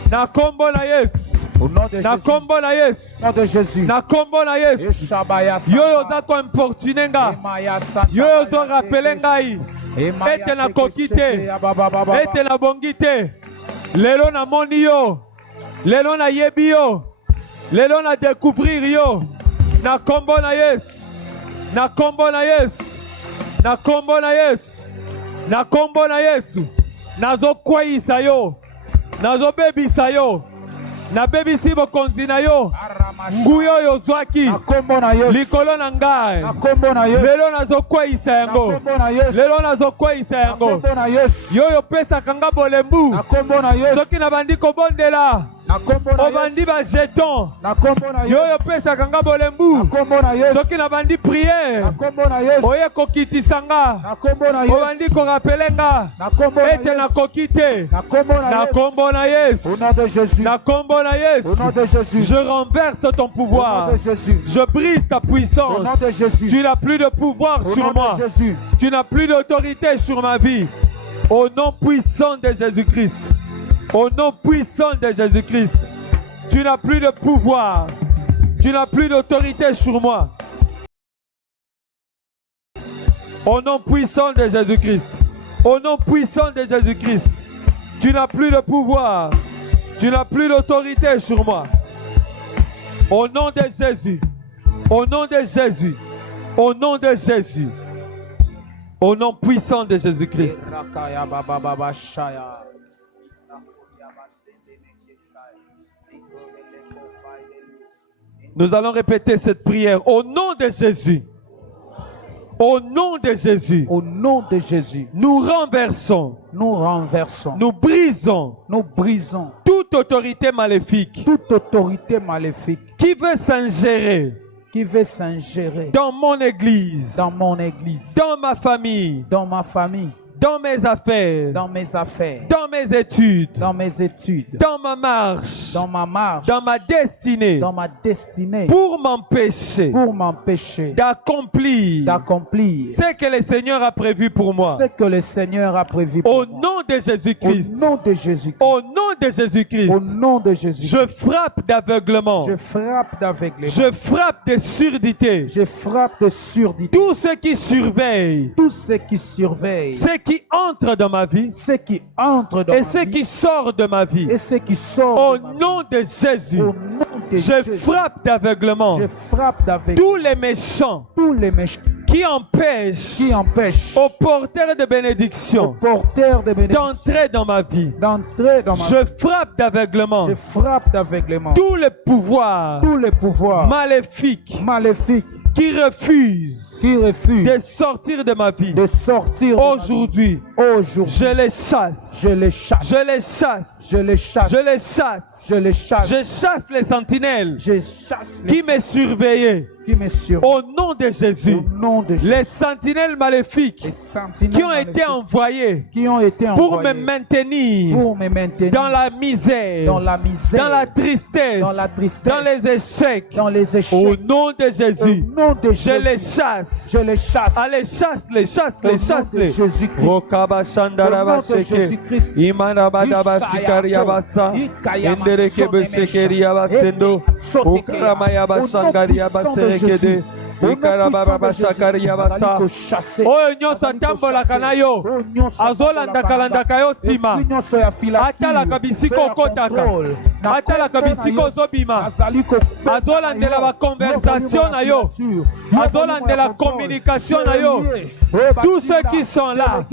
Na kombo na Yesu. Au nom de na kombo na Yesu. Au nom de Jésus. Na kombo na Yesu. Yo za ko importuner nga. Yo zo rappeler ngai. Ete na kokite. Ete na bongite. Lelo na moni yo. Lelo na yebi yo. Lelo na découvrir yo. Na kombo na Yesu. Na kombo na Yesu. Na kombo na Yesu. Na kombo na Yesu. Nazo kweyisa yo. Nazo bebisa yo. Na bebisi bokonzi na yo. Nguyo yo zwaki. Likolo na ngai. Lelo nazo kweyisa yango. Lelo nazo kweyisa yango. Yo yo pesa kanga bolembu. Soki na bandi kobondela. Obandi ba jeton. Yo yo pesa kanga bolembu. Soki na bandi prière. Oye kokitisanga. Obandi ko rappelenga. Ete na kokite. Na kombo na Yesu. Na kombo na Yesu. Je renverse ton pouvoir. Je brise ta puissance. Tu n'as plus de pouvoir sur moi. Tu n'as plus d'autorité sur ma vie. Au nom puissant de Jésus-Christ. Au nom puissant de Jésus-Christ, tu n'as plus de pouvoir, tu n'as plus d'autorité sur moi. Au nom puissant de Jésus-Christ, au nom puissant de Jésus-Christ, tu n'as plus de pouvoir, tu n'as plus d'autorité sur moi. Au nom de Jésus, au nom de Jésus, au nom de Jésus, au nom puissant de Jésus-Christ. Nous allons répéter cette prière au nom de Jésus. Au nom de Jésus. Au nom de Jésus. Nous renversons. Nous renversons. Nous brisons. Nous brisons. Toute autorité maléfique. Toute autorité maléfique. Qui veut s'ingérer. Qui veut s'ingérer. Dans mon église. Dans mon église. Dans ma famille. Dans ma famille. Dans mes affaires. Dans mes affaires. Dans mes études. Dans mes études. Dans ma marche. Dans ma marche. Dans ma destinée. Dans ma destinée. Pour m'empêcher. Pour m'empêcher. D'accomplir. D'accomplir. Ce que le Seigneur a prévu pour moi. Ce que le Seigneur a prévu pour moi. Au nom de Jésus-Christ. Au nom de Jésus-Christ. Au nom de Jésus-Christ. Au nom de Jésus. Je frappe d'aveuglement. Je frappe d'aveuglement. Je frappe de surdité. Je frappe de surdité. Tous ceux qui surveillent. Tous ceux qui surveillent. Ceux qui entrent dans ma vie. Ceux qui entrent dans et ma ceux vie. qui sortent de ma vie. Et ceux qui sortent au de ma nom vie. De Jésus. Au nom de je Jésus. frappe d'aveuglement. Je frappe d'aveuglement. Tous les méchants. Tous les méchants. qui empêche au porteur de bénédiction d'entrer dans ma vie. Je frappe d'aveuglement tous les pouvoirs maléfiques qui refusent de sortir de ma vie. Aujourd'hui, je les chasse. Je chasse les sentinelles qui me surveillaient. Au nom de Jésus, les sentinelles maléfiques qui ont été envoyées pour me maintenir dans la misère, dans la tristesse, dans les échecs, au nom de Jésus, je les chasse. Allez, chasse-les. Oyo nyonso atambolaka na yo azolandaka yo nsima atalaka bisika okotaka atalaka bisika ozobima azolandela baconversation na yo azolandela communication na yo. Tous ceux qui sont là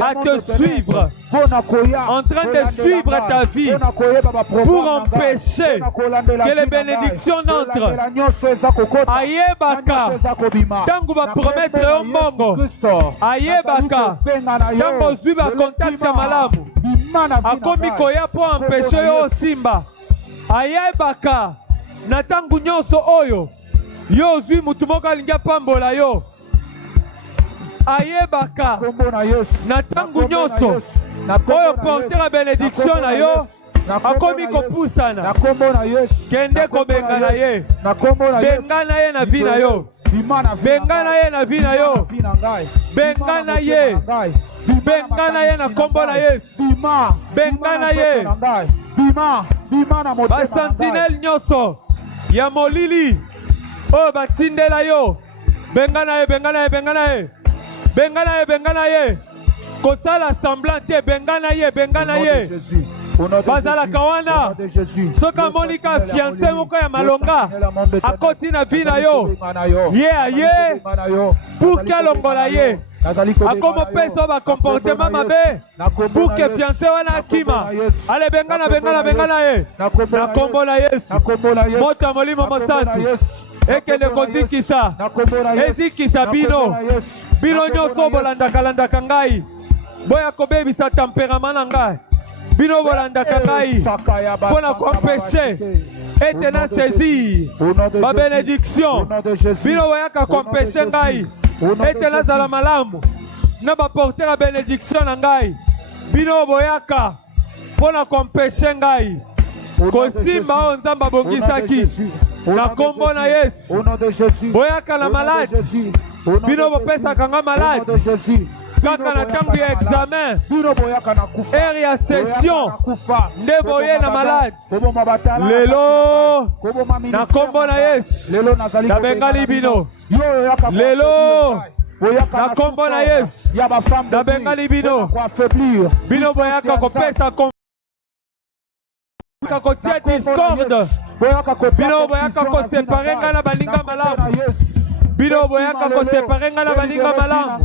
à te suivre, en train de suivre ta vie pour empêcher que les bénédictions n'entrent. Ayebaka tangu ba promettre yo mbongo, ayebaka tangu ozwi ba contact ya malamu akomi koya po empêcher yo simba. Ayebaka na tangu nyonso oyo yo ozwi mutu moko alingi apambola yo. Ayebaka na tangu nyonso oyo porter la bénédiction na yo akomi kopusana kende kobengana ye, bengana ye na vie na yo, bengana ye na vie na yo, bengana ye, bengana ye na kombo na Yesu, bengana ye. Basentinelle nyonso ya molili oyo batindela yo, bengana ye, bengana ye, bengana ye, bengana ye, bengana ye. Kosala semblant te, bengana ye, bengana ye. Bazalaka wana soki amonika fiancé moko ya malonga akoti na vi na yo, ye aye pour ke alongola ye akomopesa bakomportema mabe pour ke fiancé wana akima. Ale bengana ye na kombo na Yesu. Moto ya molimo mosantu ekende kozikisa, ezikisa bino nyonso bolandaka ngai, boya kobebisa temperament na ngai, bino bolandaka ngai mpona koempêche ete na saisir ba bénédiction, bino boyaka koempêche ngai ete nazala malamu na baporter ya bénédiction na ngai, bino boyaka mpona koempêche ngai kosimba oyo Nzambe abongisaki. Na kombo na Yesu boyaka na malade, bino bopesaka nga malade kaka na tangu ya examen, ere ya session nde boye na malade. Lelo na kombo na Yesu nabengali bino, lelo na kombo na Yesu nabengali bino, bino boyaka kopesa kotia discorde, bino boyaka kosepare nga na baninga malamu, bino boyaka kosepare nga na baninga malamu,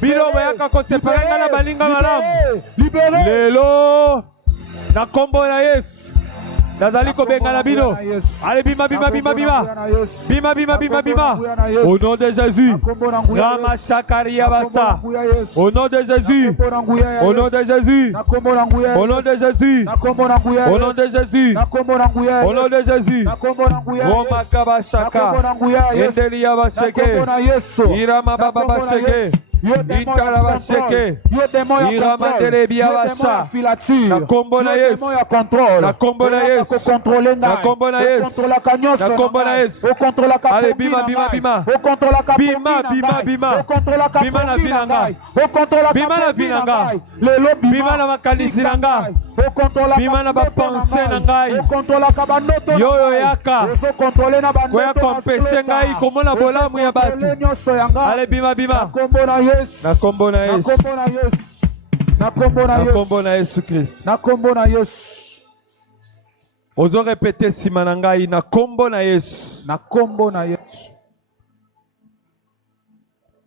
bino boyaka kosepare nga na baninga malamu. Lelo na kombo na Yesu nazali kobengana bino. Allez, bima. Au nom de Jésus. Rama Shakaria Basa. Au nom de Jésus. Au nom de Jésus. Au nom de Jésus. Au nom de Jésus. Au nom de Jésus. Roma Kaba Shaka. Endelia Basheke. Irama Baba Basheke. Itaraba sheke iramandele biabasha na kombo na Yesu, na kombo na Yesu, na kombo na Yesu, na kombo na Yesu. Allez, bima na vinanga, bima na vinanga, bima na makanisi nanga, bima na bapense na ngai, yoyo yaka koya kompeshe ngai komona bolamu ya batu. Allez, bima na kombo na Yesu, na kombo na Yesu Christ, na kombo na Yesu. Ozo répéter sima na ngai, na kombo na Yesu, na kombo na Yesu.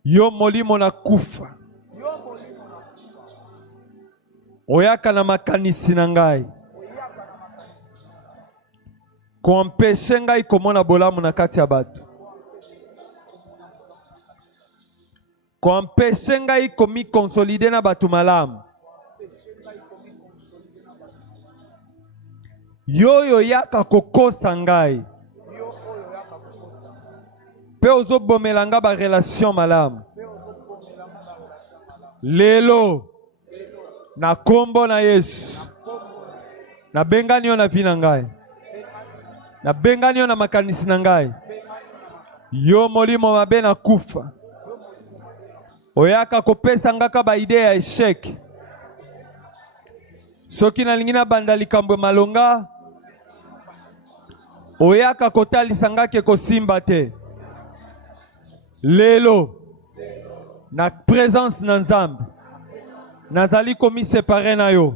Yo molimo na kufa. Oyaka na makanisi na ngai. Kuampeshe ngai komona bolamu na kati ya batu. Kuampeshe ngai komi konsolide na batu malamu. Yo yaka kokosa ngai. Pe ozo bomelanga ba relation malamu. Lelo na kombo na Yesu. Na bengani yo na vina ngai. Na bengani yo na makanisi na ngai. Yo molimo mabe na kufa. Oyaka kopesa ngaka ba idea ya échec. Soki na lingina banda likambo malonga. Oyaka kotalisa ngake kosimba te. Lelo na présence na Nzambe. Nazali komi séparé na yo.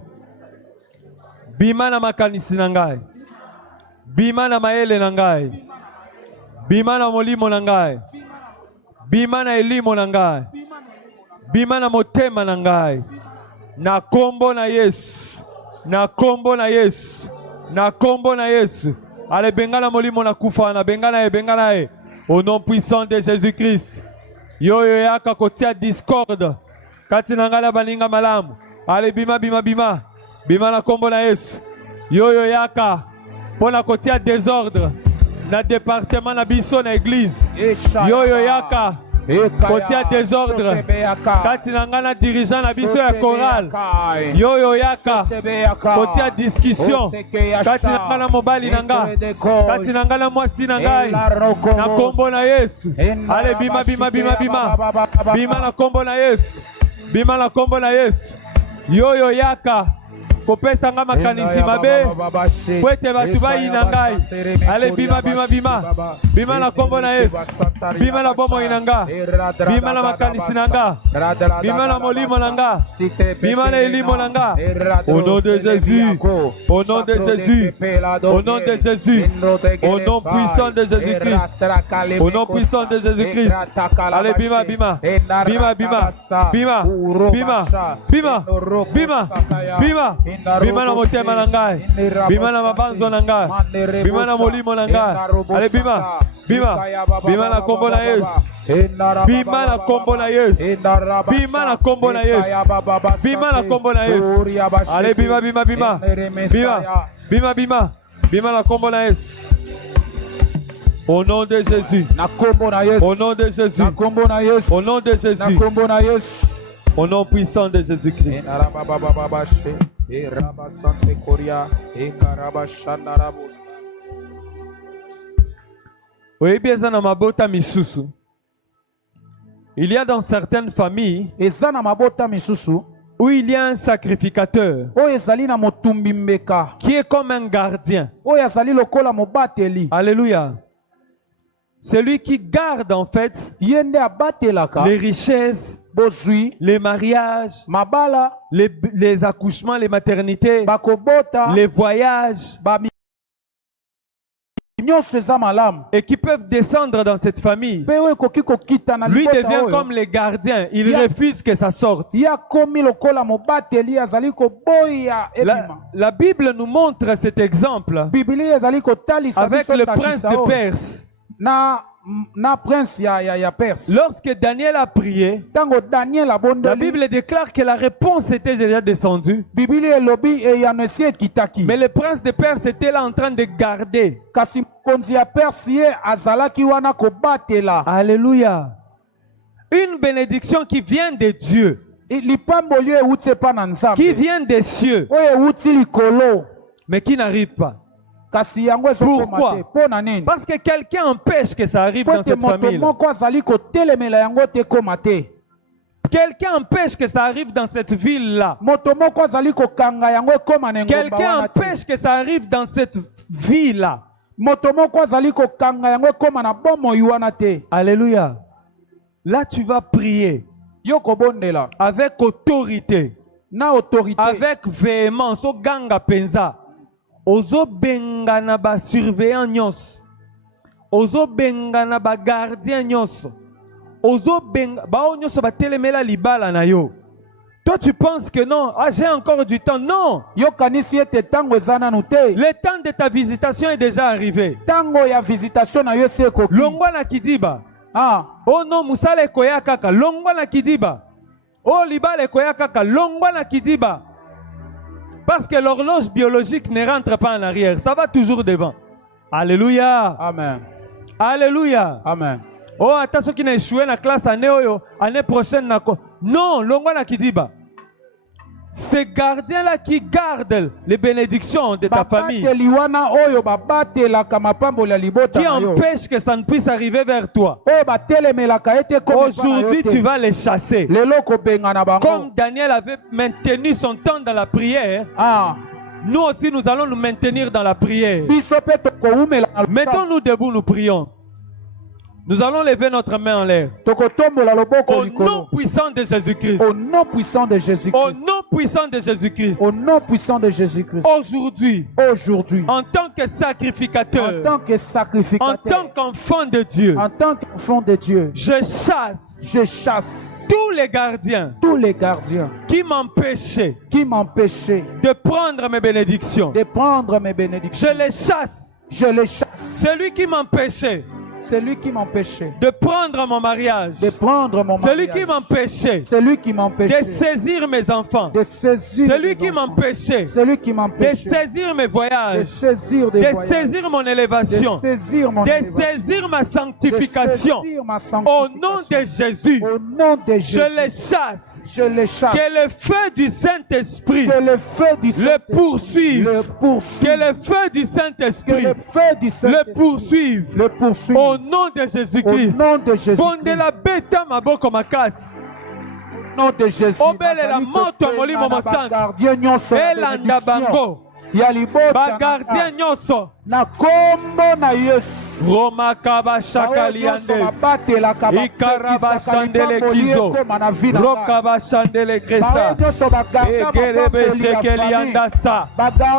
Bima na makanisi na ngai. Bima na maele na ngai. Bima na molimo na ngai. Bima na elimo na ngai. Bima na motema na ngai. Na kombo na Yesu. Na kombo na Yesu. Na kombo na Yesu. Allez, bengana molimo na kufa na bengana e. Au nom puissant de Jésus-Christ. Yo yaka kotia discorde. Kati na ngala baninga malamu. Allez, bima. Bima na kombo na Yesu. Yo yaka pona kotia désordre na département na biso na église. Yo yaka kotia désordre kati na ngana dirigeant na biso ya chorale. Yo yaka kotia discussion kati na ngana mobali na nga, kati na ngana mwasi na ngai na kombo na Yesu. Ale bima bima na kombo na Yesu. Bima na kombo na Yesu. Yo yaka kopesa nga makanisi mabe kwete batu bayi na ngai. Ale bima bima na kombo na Yesu. Bima na bomo inanga. Bima na makanisi na nga. Bima na molimo na nga. Bima na elimo na nga. Au nom de Jésus. Au nom de Jésus. Au nom de Jésus. Au nom puissant de Jésus-Christ. Au nom puissant de Jésus-Christ. Ale bima Bima na motema na ngai. Bima na mabanzo na ngai. Bima na molimo na ngai. Ale bima na kombo na Yesu. Bima na kombo na Yesu. Bima na kombo na Yesu. Bima na kombo na Yesu. Ale bima Bima na kombo na Yesu. Au nom de Jésus. Au nom de Jésus. Au nom de Jésus. Au nom puissant de Jésus-Christ. Oui, bien ça na mabota misusu. Il y a dans certaines familles où il y a un sacrificateur qui est comme un gardien. Alléluia. C'est lui qui garde en fait les richesses, les mariages, les accouchements, les maternités, les voyages, et qui peuvent descendre dans cette famille. Lui devient comme les gardiens. Il refuse que ça sorte. La Bible nous montre cet exemple avec le prince de Perse. Lorsque Daniel a prié, la Bible déclare que la réponse était déjà descendue. Mais le prince de Perse était là en train de garder. Alléluia. Une bénédiction qui vient de Dieu, qui vient des cieux, mais qui n'arrive pas. Pourquoi? Parce que quelqu'un empêche que ça arrive dans cette famille. Quelqu'un empêche que ça arrive dans cette ville-là. Quelqu'un empêche que ça arrive dans cette vie-là. Alléluia. Là, tu vas prier avec autorité, avec véhémence, au ganga penza. Ozo benga na ba surveillant nyos. Ozo benga na ba gardien nyos. ozo benga bao nyoso ba telemela libala na yo. Toi tu penses que non, ah j'ai encore du temps. Non. Le temps de ta visitation est déjà arrivé. Longwa na kidiba. Ah. Oh non, musala ekoya kaka. Longwa na kidiba. Oh libala ekoya kaka. Longwa na kidiba. Parce que l'horloge biologique ne rentre pas en arrière. Ça va toujours devant. Alléluia. Amen. Alléluia. Amen. Oh, attention qui n'a échoué dans la classe année prochaine. Non, longwa na kidiba. Ces gardiens-là qui gardent les bénédictions de ta famille, qui empêchent que ça ne puisse arriver vers toi. Aujourd'hui, tu vas les chasser. Comme Daniel avait maintenu son temps dans la prière, nous aussi nous allons nous maintenir dans la prière. Mettons-nous debout, nous prions. Nous allons lever notre main en l'air. Au nom puissant de Jésus-Christ. Au nom puissant de Jésus-Christ. Au nom puissant de Jésus-Christ. Au nom puissant de Jésus-Christ. Aujourd'hui. En tant que sacrificateur. En tant que sacrificateur. En tant qu'enfant de Dieu. En tant qu'enfant de Dieu. Je chasse. Je chasse. Tous les gardiens. Tous les gardiens. Qui m'empêchaient. Qui m'empêchaient. De prendre mes bénédictions. De prendre mes bénédictions. Je les chasse. Je les chasse. Celui qui m'empêchait. Celui qui m'empêchait de prendre mon mariage. De prendre mon celui mariage. Qui m'empêchait. Celui qui m'empêchait. De saisir mes enfants. De saisir celui qui m'empêchait. Celui qui m'empêchait. De saisir mes voyages. De saisir des voyages. Saisir mon élévation. De saisir mon élévation. Saisir ma sanctification. De saisir ma sanctification. Au nom de Jésus. Au nom de Jésus. Je les chasse. Je les chasse. Que le feu du Saint-Esprit. Que le feu du Saint-Esprit. Le poursuive. Le poursuive. Que le feu du Saint-Esprit. Que le feu du Saint-Esprit. Le poursuive. Le poursuive. Au nom de Jésus-Christ. Au nom de Jésus-Christ. Bondela beta maboko makasi. Au nom de Jésus. Obele la moto molimo mosantu. Elanda bango. Bagardien nyonso. Na kombo na Yesu. Roma kaba shakaliandes. Ikaraba shandele kizo. Rokaba shandele kresa. Ekelebe shekeliandasa.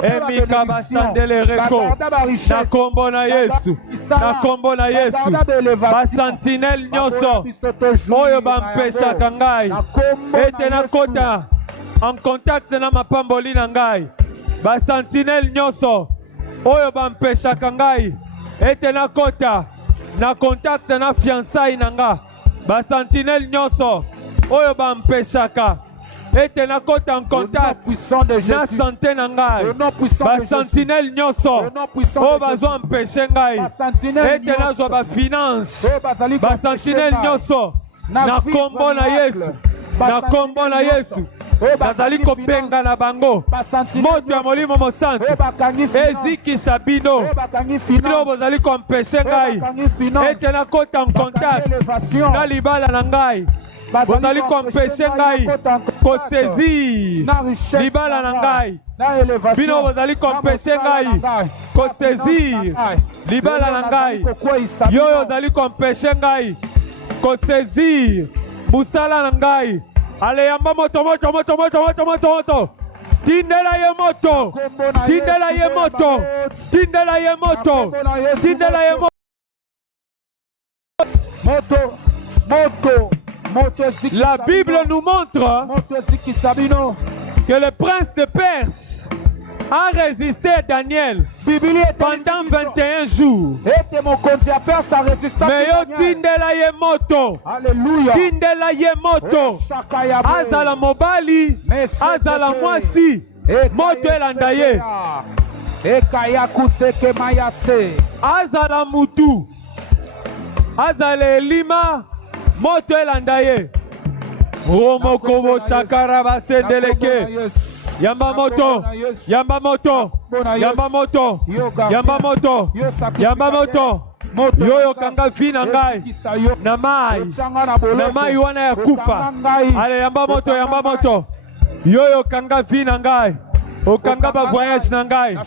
Emikaba shandele reko. Na kombo na Yesu. Na kombo na Yesu. Basantinel nyonso. Oyo bampesha kangai. Ete na kota. En contact na mapamboli na ngai. Basantinel nyonso. Oyo bampeshaka ngai ete na kota na contact na fiançailles nanga. Basantinel nyonso oyo bampeshaka ete na kota en contact na santé na ngai. Basantinel nyonso oyo bazwa mpeshe ngai ete nazwa bafinance. Basantinel nyonso na kombo na Yesu. Na kombo na Yesu. Bazali kobenga na bango moto ya molimo mosantu ezikisa bino bino bozali kompeshe ngai ete nakota en contact na libala na ngai bozali kompeshe ngai kosezir libala na ngai bino bozali kompeshe ngai kosezir libala na ngai yoyo ozali kompeshe ngai kosezir musala na ngai. Ale yamba moto moto moto moto moto moto moto. Tindela ye moto. Tindela ye moto. Tindela ye moto. Tindela ye moto. Moto. Moto. Moto. La Bible nous montre que le prince de Perse a résisté à Daniel pendant 21 jours. Mais yo tindela ye moto. Tindela ye moto. Azala mobali. Azala mwasi. Moto elanda ye. Azala mutu. Azala elima. Moto elanda ye. Romokobo shakara basendeleke. Yamba moto. Yamba moto. Yamba moto. Yamba moto. Yamba moto. Yoyo kanga fina ngai. Na mai. Na mai wana ya kufa. Ale yamba moto. Yamba moto. Yoyo kanga fina ngai. Okanga ba voyage na ngai.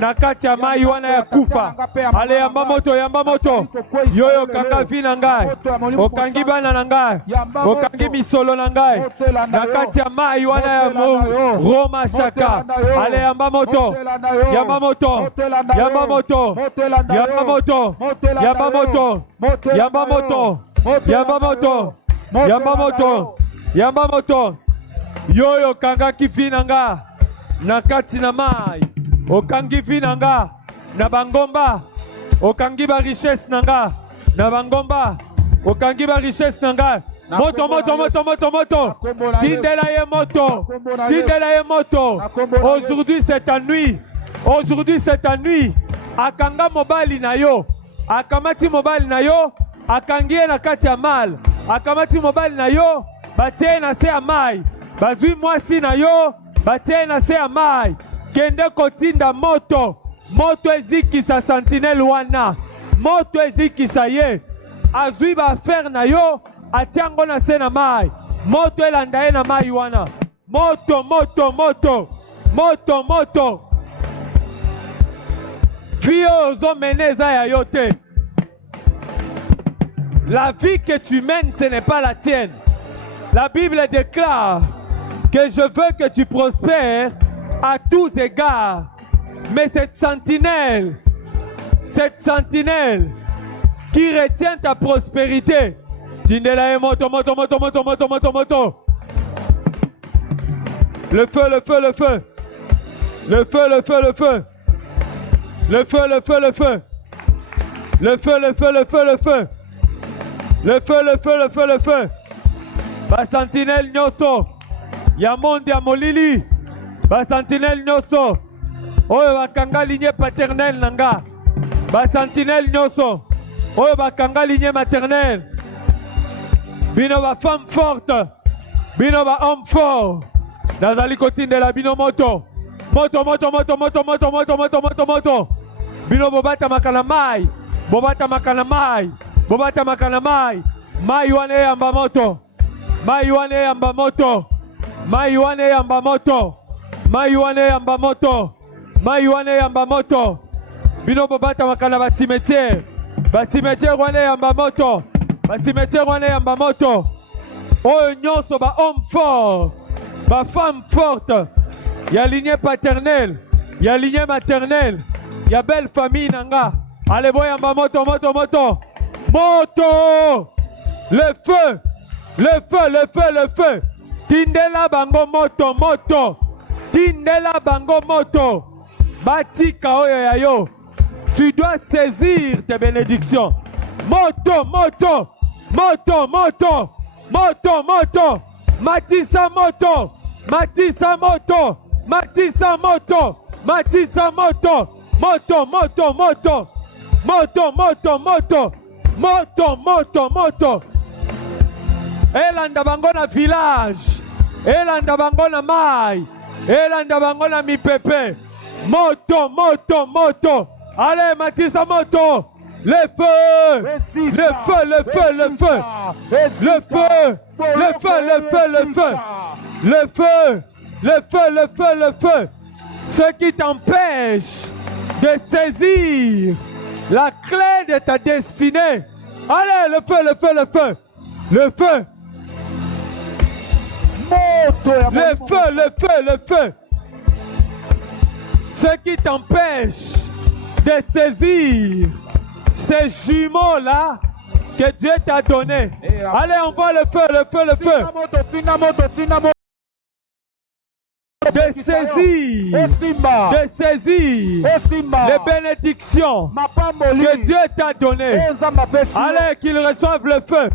Na kati ya mai wana ya kufa. Ale yamba moto. Yamba moto. Yoyo kanga fina ngai. Okangi bana na ngai. Okangi misolo na ngai. Na kati ya mai wana ya Roma shaka. Ale yamba moto. Yamba moto. Yamba moto. Yamba moto. Yamba moto. Yamba moto. Yamamoto. Yamamoto. Yamamoto. Yoyo kanga kifinanga. Nakati na mai. Okangi finanga. Na bangomba. Okangi ba richesse nanga. Na bangomba. Okangi ba richesse nanga. Moto, moto, moto, moto, moto. Tindela ye moto. Tindela ye moto. Aujourd'hui c'est ta nuit. Aujourd'hui c'est ta nuit. Akanga mobali na yo. Akamati mobali na yo. Akangie na kati ya mal. Akamati mobali na yo. Batie na se ya mai. Bazui mwasi na yo. Batie na se ya mai. Kende kotinda moto. Moto ezikisa sentinelle wana. Moto ezikisa ye. Azui ba faire na yo. Atiango na se na mai. Moto elanda ye na mai wana. Moto, moto, moto. Moto, moto. Fio ozo meneza ya yote. La vie que tu mènes, ce n'est pas la tienne. La Bible déclare que je veux que tu prospères à tous égards. Mais cette sentinelle qui retient ta prospérité, Tindela moto, moto, moto, moto, moto, moto, moto. Le feu, le feu, le feu. Le feu, le feu, le feu. Le feu, le feu, le feu. Le feu, le feu, le feu, le feu. Le feu, le feu, le feu, le feu. Ba sentinelle nyoso. Ya monde ya molili. Ba sentinelle nyoso. Oyo bakanga lignée paternelle nanga. Ba sentinelle nyoso. Oyo bakanga lignée maternelle. Bino ba femme forte. Bino ba homme fort. Nazali kotindela bino moto. Moto, moto, moto, moto, moto, moto, moto, moto, moto. Bino bobata makana mai. Bobata makana mai. Bobata makana mai. Mai wane yamba moto. Mai wane yamba moto. Mai wane yamba moto. Mai wane yamba moto. Mai wane yamba moto. Bino bobata makana ba cimetière. Ba cimetière wane yamba moto. Ba cimetière wane yamba moto. Oyo nyonso ba homme fort. Ba femme forte. Ya lignée paternelle. Ya lignée maternelle. Ya belle famille nanga. Allez boyamba moto, moto, moto. Moto! Le feu! Le feu, le feu, le feu! Tindela bango moto, moto! Tindela bango moto! Batika oyo ya yo! Tu dois saisir tes bénédictions! Moto, moto! Moto, moto! Moto, moto! Matissa moto! Matissa moto! Matissa moto! Matissa moto! Moto, moto, moto! Moto, moto, moto! Moto, moto, moto. Elanda bango na village. Elanda bango na mai. Elanda bango na mipepe. Moto, moto, moto. Allez, Matissa moto. Le feu. Le feu, le feu, le feu. Le feu. Le feu, le feu, le feu. Le feu. Le feu, le feu, le feu. Ce qui t'empêche de saisir la clé de ta destinée. Allez, le feu, le feu, le feu. Le feu. Le feu, le feu, le feu. Ce qui t'empêche de saisir ces jumeaux-là que Dieu t'a donné. Allez, on voit le feu, le feu, le feu. De saisir les bénédictions que Dieu t'a données. Allez, qu'ils reçoivent le feu,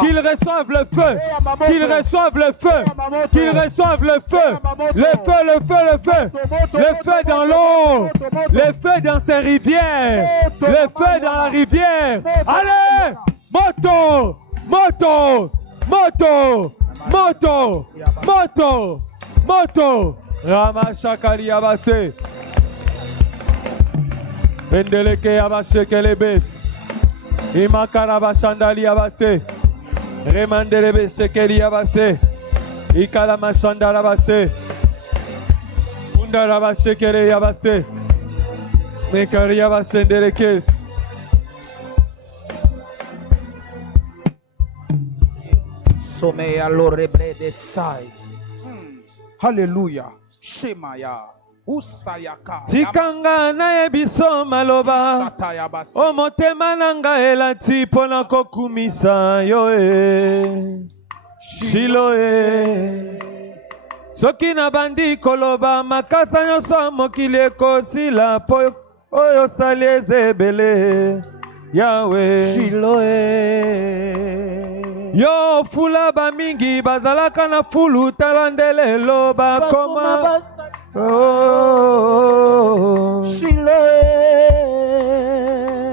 qu'ils reçoivent le feu, qu'ils reçoivent le feu, qu'ils reçoivent le feu, le feu, le feu, le feu, le feu dans l'eau, le feu dans ces rivières, le feu dans la rivière. Allez, moto, moto, moto, moto, moto. Moto Ramashakali Yabase Pendeleke Yabase Kelebes Imakaraba Shandali Yabase Remandelebe Shekeli Yabase Ikalama Shandarabase Undaraba Shekele Yabase Mekari Yabase Ndelekes. Sommeil à l'orebre des sailles. Alléluia. Shemaya. tikanga na ebiso maloba o motema nanga elati pona kokumisa yo Shilo soki na bandi koloba makasa nyonso mokili ekosila po oyo sali ezebele Yahweh Shilo yo fula ba mingi bazalaka na fulu talandele lo bakoma Shilo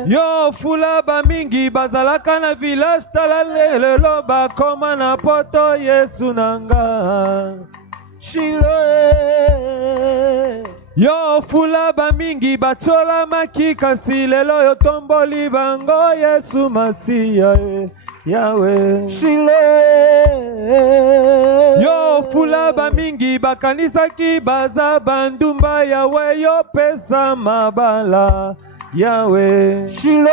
yo fula ba mingi bazalaka na village talandele lo bakoma na poto Yesu nanga Shilo yo fula ba mingi batola maki kasi lelo yo tomboli bango Yesu Masiya Yahweh Shilo yo fula ba mingi bakanisaki baza bandumba Yahweh yo pesa mabala Yahweh Shilo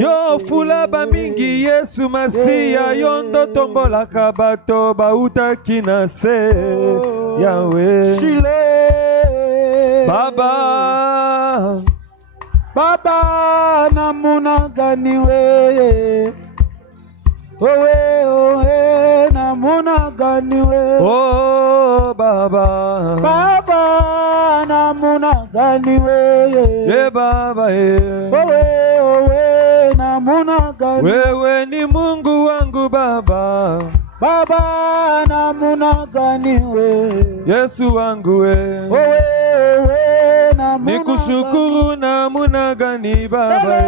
yo fula ba mingi Yesu Masiya yondo tombolaka bato bautaki na se Yahweh Shilo Baba namuna gani we Owe namuna gani we Oh Baba namuna gani we Baba Owe namuna gani wewe ni Mungu wangu Baba namuna gani we Yesu wangu we Owe namuna nikushukuru namuna gani Baba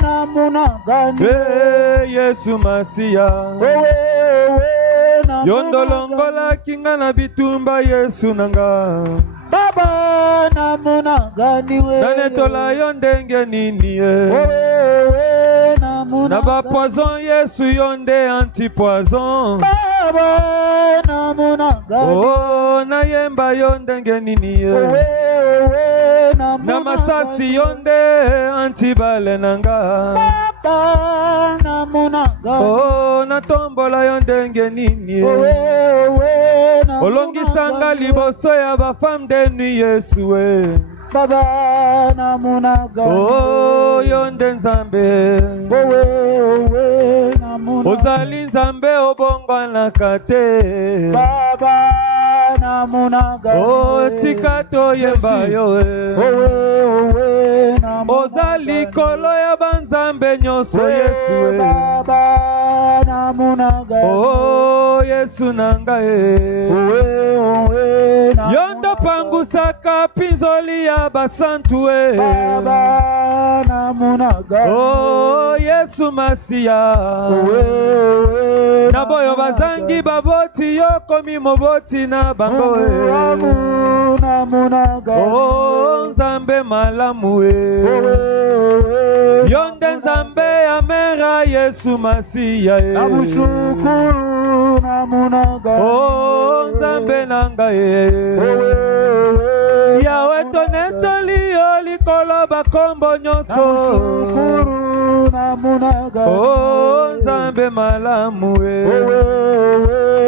namuna gani Yesu Masiya yondolongola kinga na bitumba Yesu nanga Baba namuna gani we nanetola yo ndenge nini na ba poison Yesu yonde anti-poison Baba namuna gani oh na yemba yo ndenge nini na masasi yonde anti-bale nanga Baba namuna gani oh na tombola yo ndenge nini olongisanga liboso ya ba femme de nuit Yesu Baba namuna gani oh yonde Nzambe namuna ozali Nzambe obongwanaka te Baba namuna gani oh tika toyemba yo ozali kolo ya banzambe nyonso Yesu Baba namuna gani oh Yesu nanga yondo pangusaka pinzoli ya basantu Baba namuna gani oh Yesu Masiya na boyo bazangi baboti yokomi moboti na bango namuna gani oh Nzambe malamu yonde Nzambe ya mera Yesu Masiya namushukuru namuna gani oh Nzambe nanga Yahweh tonetoli yo likolo bakombo nyonso namushukuru namuna gani oh Nzambe malamu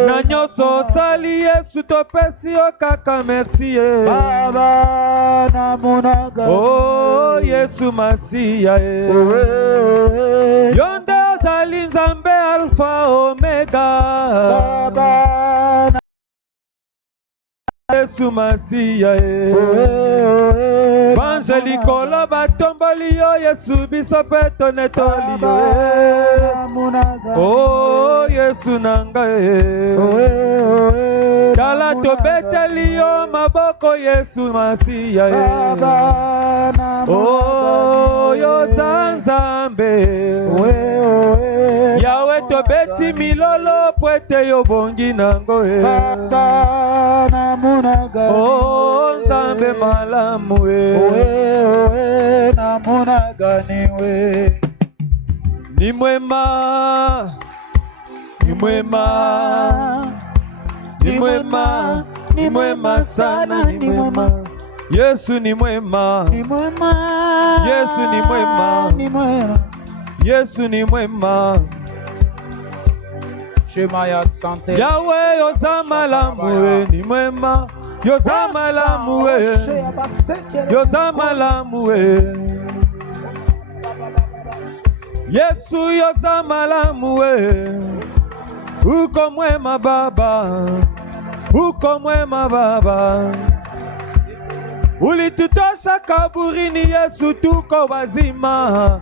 na nyonso sali Yesu topesi yo kaka merci Baba namuna gani oh Yesu Masiya yonde ozali Nzambe Alpha Omega Baba Yesu Masiya banze likolo batomboli yo Yesu biso pe tonetoli yo oh Yesu nanga tala tobeteli yo maboko Yesu Masiya oh yo Nzambe Yahweh tobeti milolo pwete yo bongi nango oh Nzambe malamu namuna gani we ni mwema ni mwema ni mwema ni mwema sana ni mwema Yesu ni mwema Yesu ni mwema Yesu ni mwema Yahweh yoza malamu ni mwema. Yoza malamu yoza malamu Yesu yoza malamu uko mwema Baba, uko mwema Baba. Ulitutosha kaburini Yesu, tuko wazima.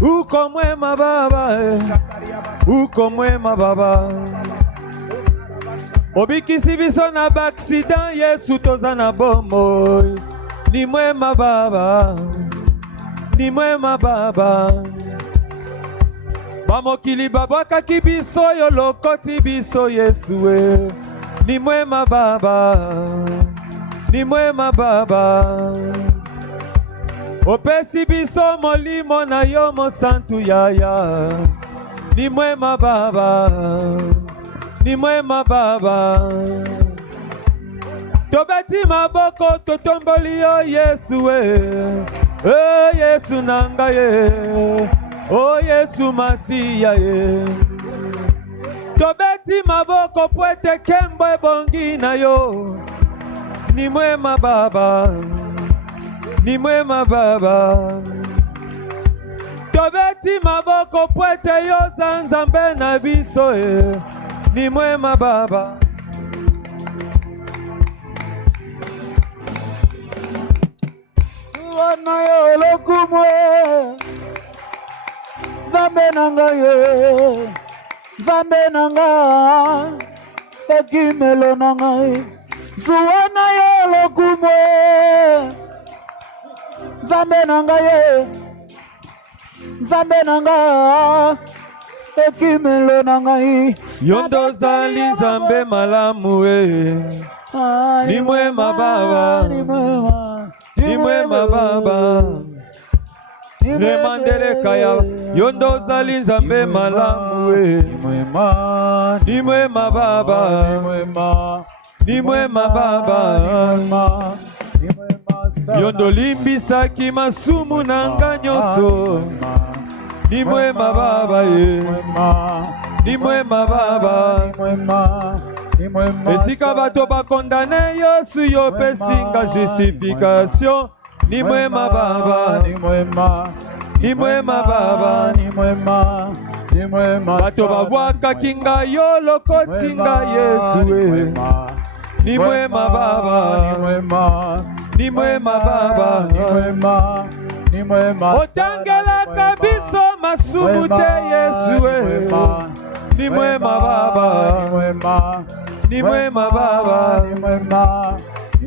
Uko mwema Baba, uko mwema Baba. Obikisi biso na baksida Yesu toza na bomo. Ni mwema Baba, ni mwema Baba. Bamokili babwaka kibiso yo lokoti biso Yesu ni mwema Baba, ni mwema Baba. Opesi biso molimo na yo mosantu yaya. Ni mwema Baba, ni mwema Baba. Tobeti maboko totomboli yo Yesu Yesu nangaye. Oh Yesu Masiya Tobeti maboko pwete kembo bongi na yo. Ni mwema Baba, ni mwema Baba. Tobeti maboko pwete yo zanzambe na biso ni mwema Baba. Wana yo lokumwe Zambe nanga ye, Zambe nanga, Ekimelo nanga ye, Zuwana yo lokumwe, Zambe nanga ye, Zambe nanga, Ekimelo nanga ye. Yondo zali Zambe malamu ni mwema Baba, ni mwema Baba. Remandere kaya yondo zali Nzambe malamu ni mwema Baba, ni mwema Baba. Yondo limbisaki masumu nanga nyonso ni mwema Baba ni mwema Baba. Esika bato bakondane Yesu yo pesinga justification. Ni mwema Baba, ni mwema, ni mwema Baba, ni mwema, ni mwema. Bato babwaka kinga yo lokotinga Yesu ni mwema Baba, ni mwema, ni mwema Baba, ni mwema, ni mwema. Otangela kabiso masumute Yesu ni mwema Baba, ni mwema, ni mwema Baba, ni mwema.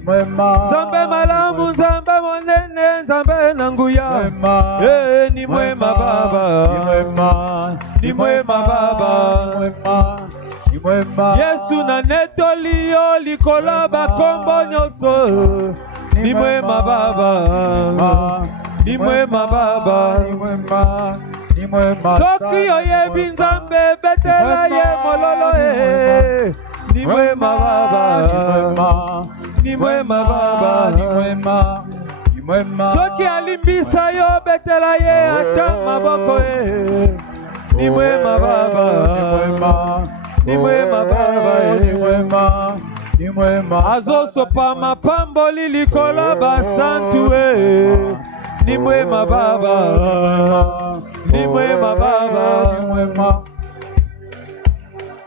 Nzambe malamu, Nzambe monene, Nzambe nanguya ni mwema Baba, ni mwema Baba. Yesu na netoli yo likola bakombo nyonso ni mwema Baba, ni mwema Baba. Soki oyebi Nzambe betela ye mololo ni mwema Baba, ni mwema Baba, ni mwema, ni mwema. Soki alimbisa yo betela ye ata maboko ni mwema Baba, ni mwema Baba, ni mwema, ni mwema. Azo sopa mapambo likolo basantu ni mwema Baba, ni mwema Baba, ni mwema.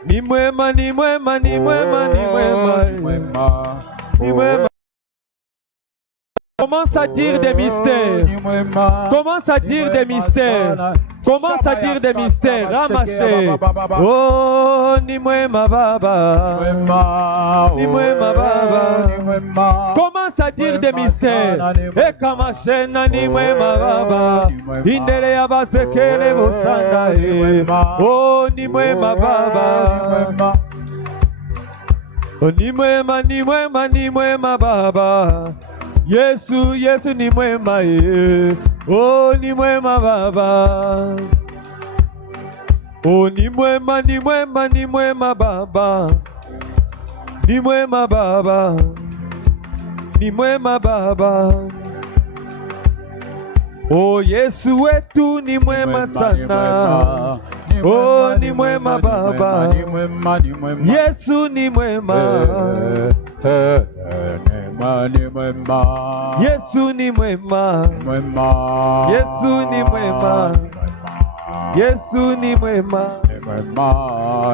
Ni mwema, ni mwema, ni mwema, ni mwema, ni mwema. Ni mwema. Commence à dire des mystères. Commence à dire des mystères. Commence à dire des mystères. Ramaché. Oh, ni mwema Baba. Ni mwema Baba. Commence à dire des mystères. Et kamaché na ni mwema Baba. Indele ya bazekele bosanga. Oh, ni mwema Baba. Oh, ni mwema, ni mwema, ni mwema Baba. Yesu, Yesu ni mwema oh ni mwema Baba. Oh ni mwema, ni mwema, ni mwema Baba. Ni mwema Baba. Ni mwema Baba. Oh Yesu wetu ni mwema sana. Oh, ni mwema Baba. Yesu ni mwema. Yesu ni mwema. Yesu ni mwema. Yesu ni mwema.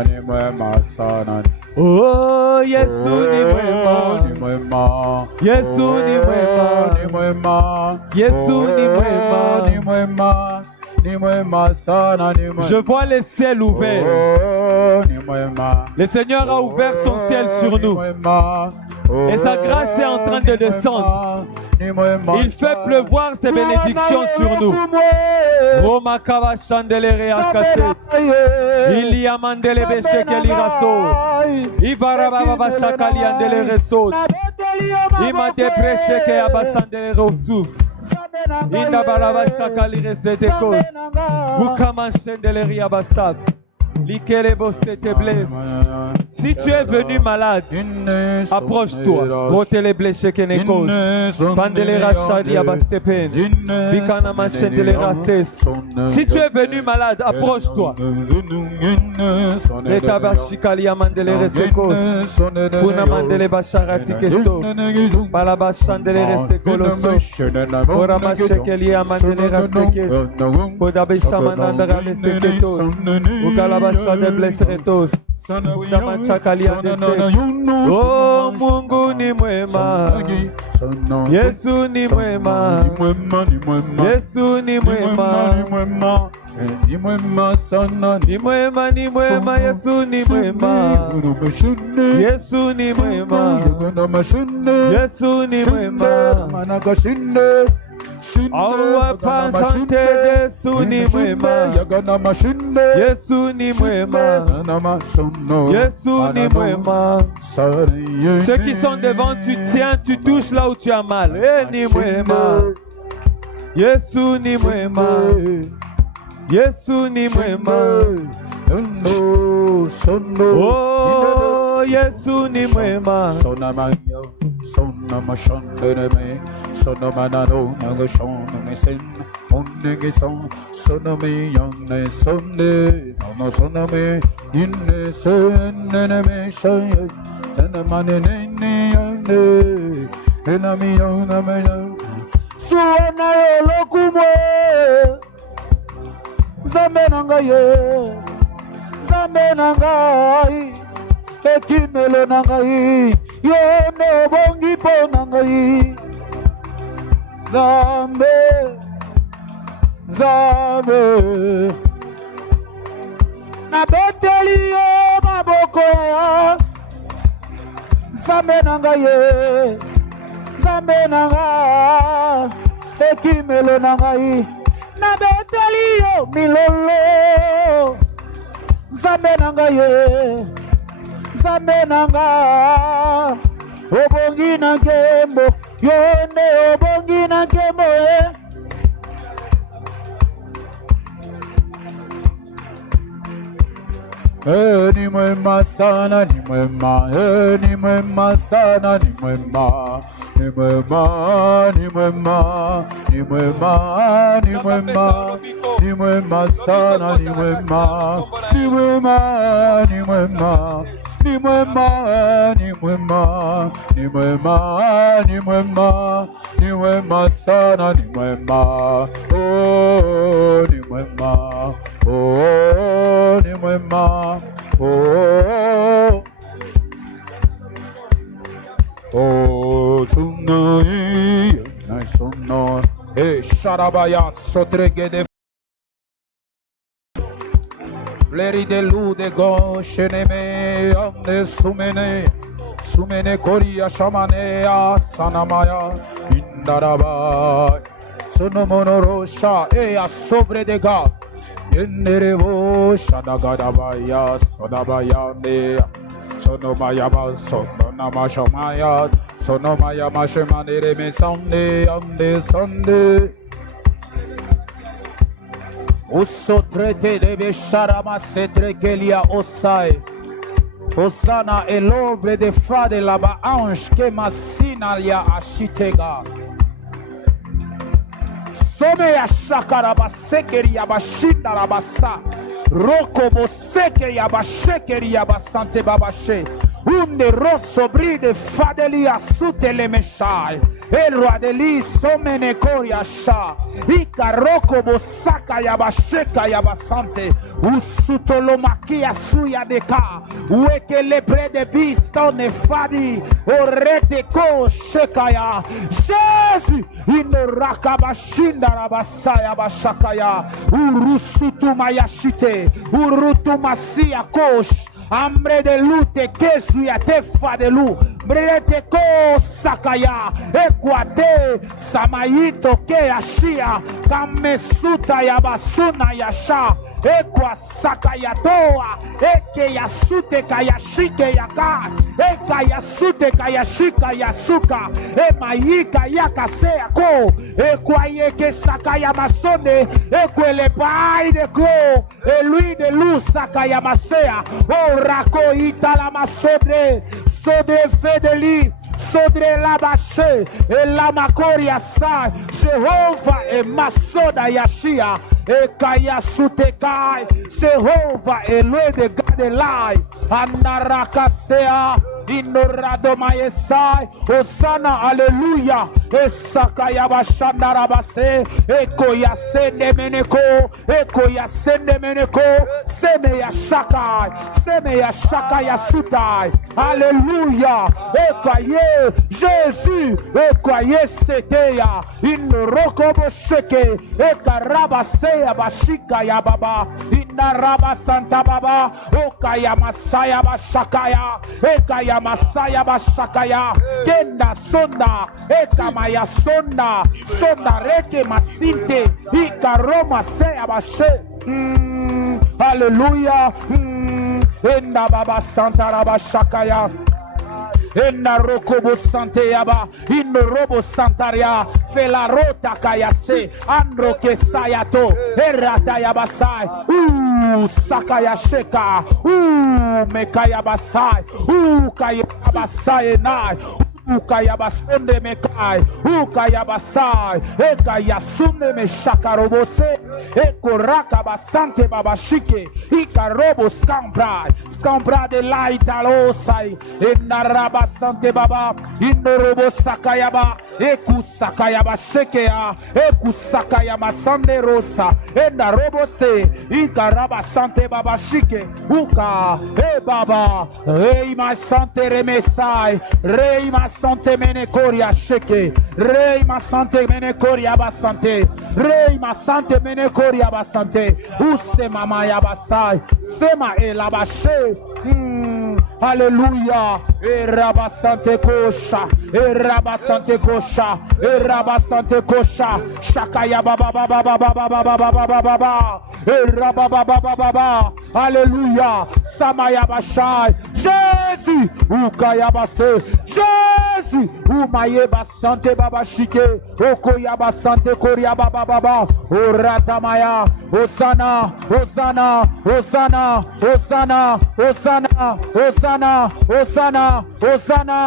Ni mwema sana. Oh, Yesu ni mwema. Ni mwema. Yesu ni mwema. Ni mwema. Yesu ni mwema. Ni mwema. Ni mwema sana, ni mwema. Je vois les ciels ouverts. Ni mwema. Le Seigneur a ouvert son ciel sur nous. Et sa grâce est en train de descendre. Il fait pleuvoir ses bénédictions sur nous. Roma kava chandelere akase. Il y a mandele beshe keliraso. Ivara baba shakali andele reso. Ima depreshe ke abasandele rosu. Inda baraba shakali resete ko. Bukama shendele riabasab. Si tu es venu malade, approche-toi. Si tu es venu malade, approche-toi. De blessere tos. Oh, Mungu ni mwema. Yesu ni mwema. Yesu ni mwema. Ni mwema sana. Ni mwema, ni mwema. Yesu ni mwema. Yesu ni mwema. Yesu ni mwema. Awa pasante Yesu ni mwema. Yesu ni mwema. Yesu ni mwema. Ceux qui sont devant, tu tiens, tu touches là où tu as mal. Ni mwema. Yesu ni mwema. Yesu ni mwema. Oh, Yesu ni mwema. Sonama shandereme, sonama nano naga shoname sen, onege son, soname yane sonde, nono soname inne seneme shaye, senamane nene yane, enami yoname yane. Suona yolo kumwe, zamenanga ye, zamenanga. Ekimelo nangai, yone bongi po nangai. Zambe, Zambe. Na beteli yo maboko ya. Zambe nangai, Zambe nanga. Ekimelo nangai, na beteli yo milolo. Zambe nangai. Zambe nanga obongi na kembo yone obongi na kembo ni mwema sana ni mwema ni mwema sana ni mwema ni mwema ni mwema ni mwema ni mwema ni mwema sana ni mwema ni mwema ni mwema ni mwema ni mwema ni mwema ni mwema ni mwema sana ni mwema oh ni mwema oh ni mwema oh oh sunai na sunno sharabaya sotregede Pleri de lu de gauche neme ande sumene koria shamanea sanamaya indaraba sono monorosha a sobre de ga enderevo shadagadabaya sodabaya ne sono mayaba sono namashamaya sono mayama shemanere me sande ande sande Uso trete de besharama setre kelia osai. Hosanna est l'ombre de fa de la baange que masina ya ashitega. Some ya shakaraba sekeri ya bashinda rabasa. Rokobo seke yabashekeri yabasante babashe. Unde rosso bride fadeli asute le meshai. El roadeli somene koria sha. Ika rokobo saka yabasheka yabasante. Usutolo makia suya deka. Weke le brede bistone fadi. Orete ko shekaya. Jésus. Ino rakabashinda rabasaya bashakaya. Urusutu mayashite. Urutu masia kosh. Ambre de lute kesu ya tefa de lu brete ko sakaya ekwate samayito ke ashia kamesuta ya basuna ya sha ekwa sakaya toa eke yasute kayashike yaka eka yasute kayashika yasuka emayika yakasea ko ekwa yeke sakaya masone ekwele pai de ko elui de lu sakaya masea Rako italama sodre fedeli sodre labashe elamakoria sa Jehova e masoda yashia e kaya sutekai Jehova eloi de gadelai anarakasea Inorado maesai Osana aleluya Esakaya bashanda rabase Eko ya sende meneko Eko ya sende meneko Seme ya shaka ya sutai Aleluya Ekaye Jésus Ekaye seteya Inoroko bosheke Eka rabase ya bashika ya baba Inaraba santa baba Okaya masaya bashakaya Ekaya Masaya Bashakaya Kenda Sonda Ekamaya Sonda Sonda Reke Masinte Ikaroma Seya Bashe Hallelujah Enda Baba Santa Rabashakaya Enda rokobo sante yaba ino robo santaria fela rota kayase andro kesayato erata yabasai sakaya sheka mekaya basai kaya basai nai Ukayabasonde mekai, ukayabasai, ekayasune me shakarobose, ekoraka basante babashike, ikarobo scambra de laitalosai, enarabasante baba, inorobo sakayaba, ekusakayaba shekea, ekusakayama sande rosa, enarobose, ikarabasante babashike, uka, baba, reima sante remesai, reima sante menekoria sheke rei ma sante menekoria basante rei ma sante menekoria basante use mama ya basai sema elabashe Alléluia. Erabasante kosha. Erabasante kosha. Erabasante kosha. Shakaya baba baba baba baba baba baba baba. Erababa baba. Alléluia. Samaya bashai. Jésus. Ukaya base. Jésus. Umaye basante baba shike. Okoya basante koria baba baba. Oratamaya. Osana. Osana. Osana. Osana. Osana. Osana, Osana, Osana,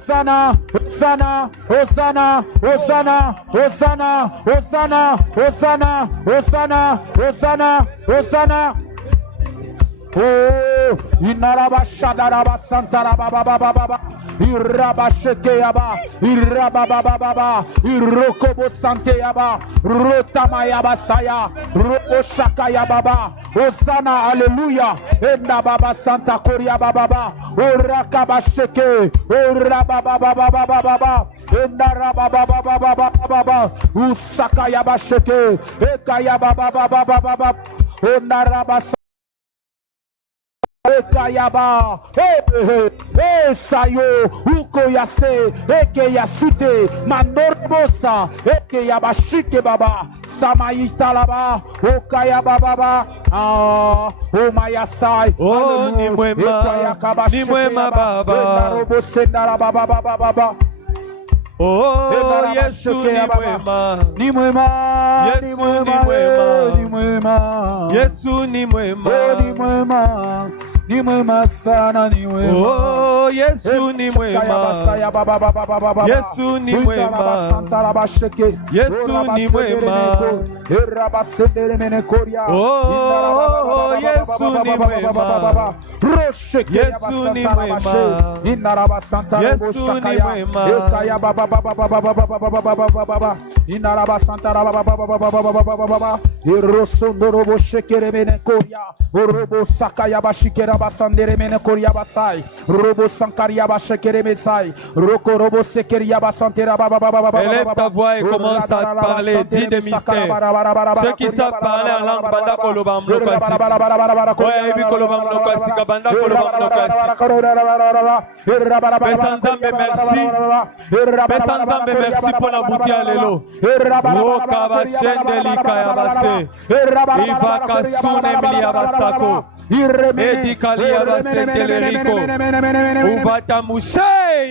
Osana, Osana, Osana, Osana, Osana, Osana, Osana, Osana, Osana, Osana. Oh, Inaraba Shadaraba Santaraba Baba Baba. Iraba Shekeyaba, Iraba Baba Baba, Irokobo Santeyaba, Rotamayaba Saya, Roko Shakaya Baba, Osana, Alléluia, Enda Baba Santa Koria Baba, Orakaba Sheke, Oraba Baba Baba Baba, Enda Raba Baba Baba Baba, Usakayaba Sheke, Ekayaba Baba Baba Baba, Onaraba Ekayaba, Sayo, Ukoyase, Ekeyasute, Manorbosa, Ekeyabashike Baba, Samaita Laba, Okayaba Baba, Omayasai, Oh, Nimwema Baba, Baba Baba. Oh, Yesu ni mwema. Yesu ni mwema. Yesu ni mwema. Oh, Yesu ni mwema. Yesu ni mwema. Yesu ni mwema. Oh, Yesu ni mwema. Yesu ni mwema. Yesu ni mwema. Inaraba Santa Baba Irosondorobo Shekere Menekoria Robo Sakaya Bashikera Basandere Menekoria Basai Robo Sankaria Bashekere Mesai Roko Robo Sekeria Basantera Baba. Élève ta voix et commence à parler, dis des mystères. Ceux qui savent parler en langue banda kolobam lokasi. Ouais, ebi kolobam lokasi kabanda kolobam lokasi. Pesanzambe merci. Pesanzambe merci pour la boutique à l'élo. Roka bashende lika ya base. Ivaka sune mili ya basako. Edikali ya basente leriko. Uvata mushe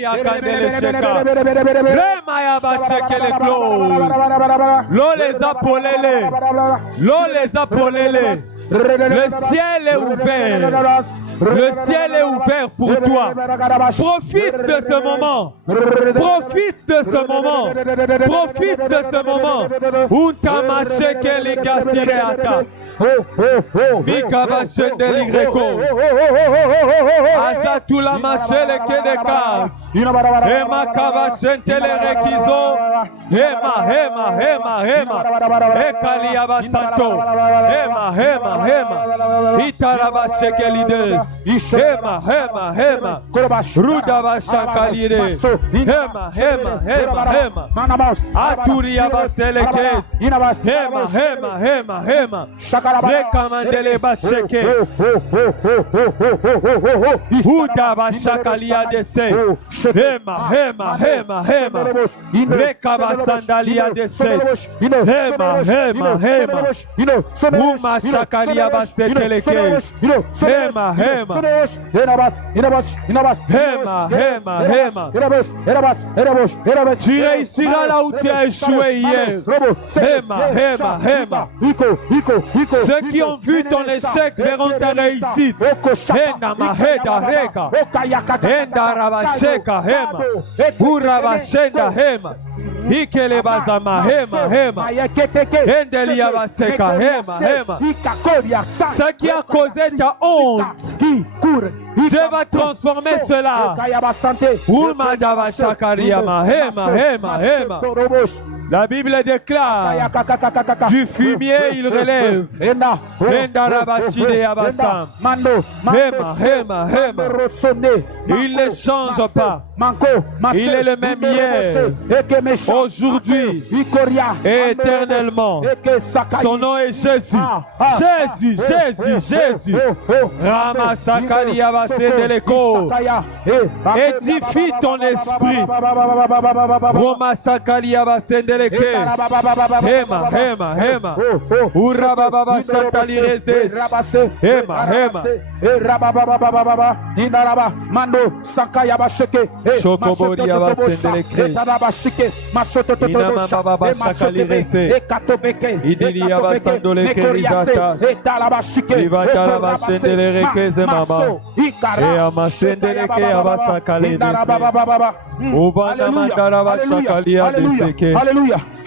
ya kandele sheka. Rema ya basheke le close. L'eau les a polélés. L'eau les a polélés. Le ciel est ouvert. Le ciel est ouvert pour toi. Profite de ce moment. Profite de ce moment. Profite de ce moment. Untama sheke le gasireata. Mika bashende ligreko. Azatula machele kedeka. Ema kabashente le rekizo. Hema. Ekali abasanto. Hema. Itaraba shekelides. Hema. Ruda bashakalire. Hema. Aturi abaseleket. Hema. Rekamandele basheke. Huda bashakalia dese. Hema. Rekabasandalia dese. Hema. Uma shakalia basekeleke. Hema. Tu réussiras là où tu as échoué hier. Hema. Ceux qui ont vu ton échec verront ta réussite. Ikele bazama hema. Endeli abaseka hema. Ce qui a causé ta honte, Dieu va transformer cela. Umada shakariyama hema. La Bible déclare, du fumier il relève. Hema. Il ne change pas. Il est le même hier, aujourd'hui et éternellement. Son nom est Jésus. Jésus. Ramasakali abasendeleko. Édifie ton esprit. Ramasakali abasendeleko. Hema. Urababa shantalirete. Hema. Mando Sakaya Basheke. Chokobori abasendeleke. Inama baba shakalirese. Idiri abasandoleke rizata. Ivata abasendeleke zemama. E amasendeleke abasakalirese. Ubana mandara bashakalia deseke.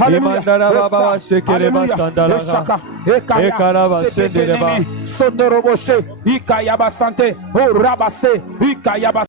Imandara baba shekere basandala. Ekara basendeleba. Sondoroboshe. Ikayaba sante. O rabase. Ikayaba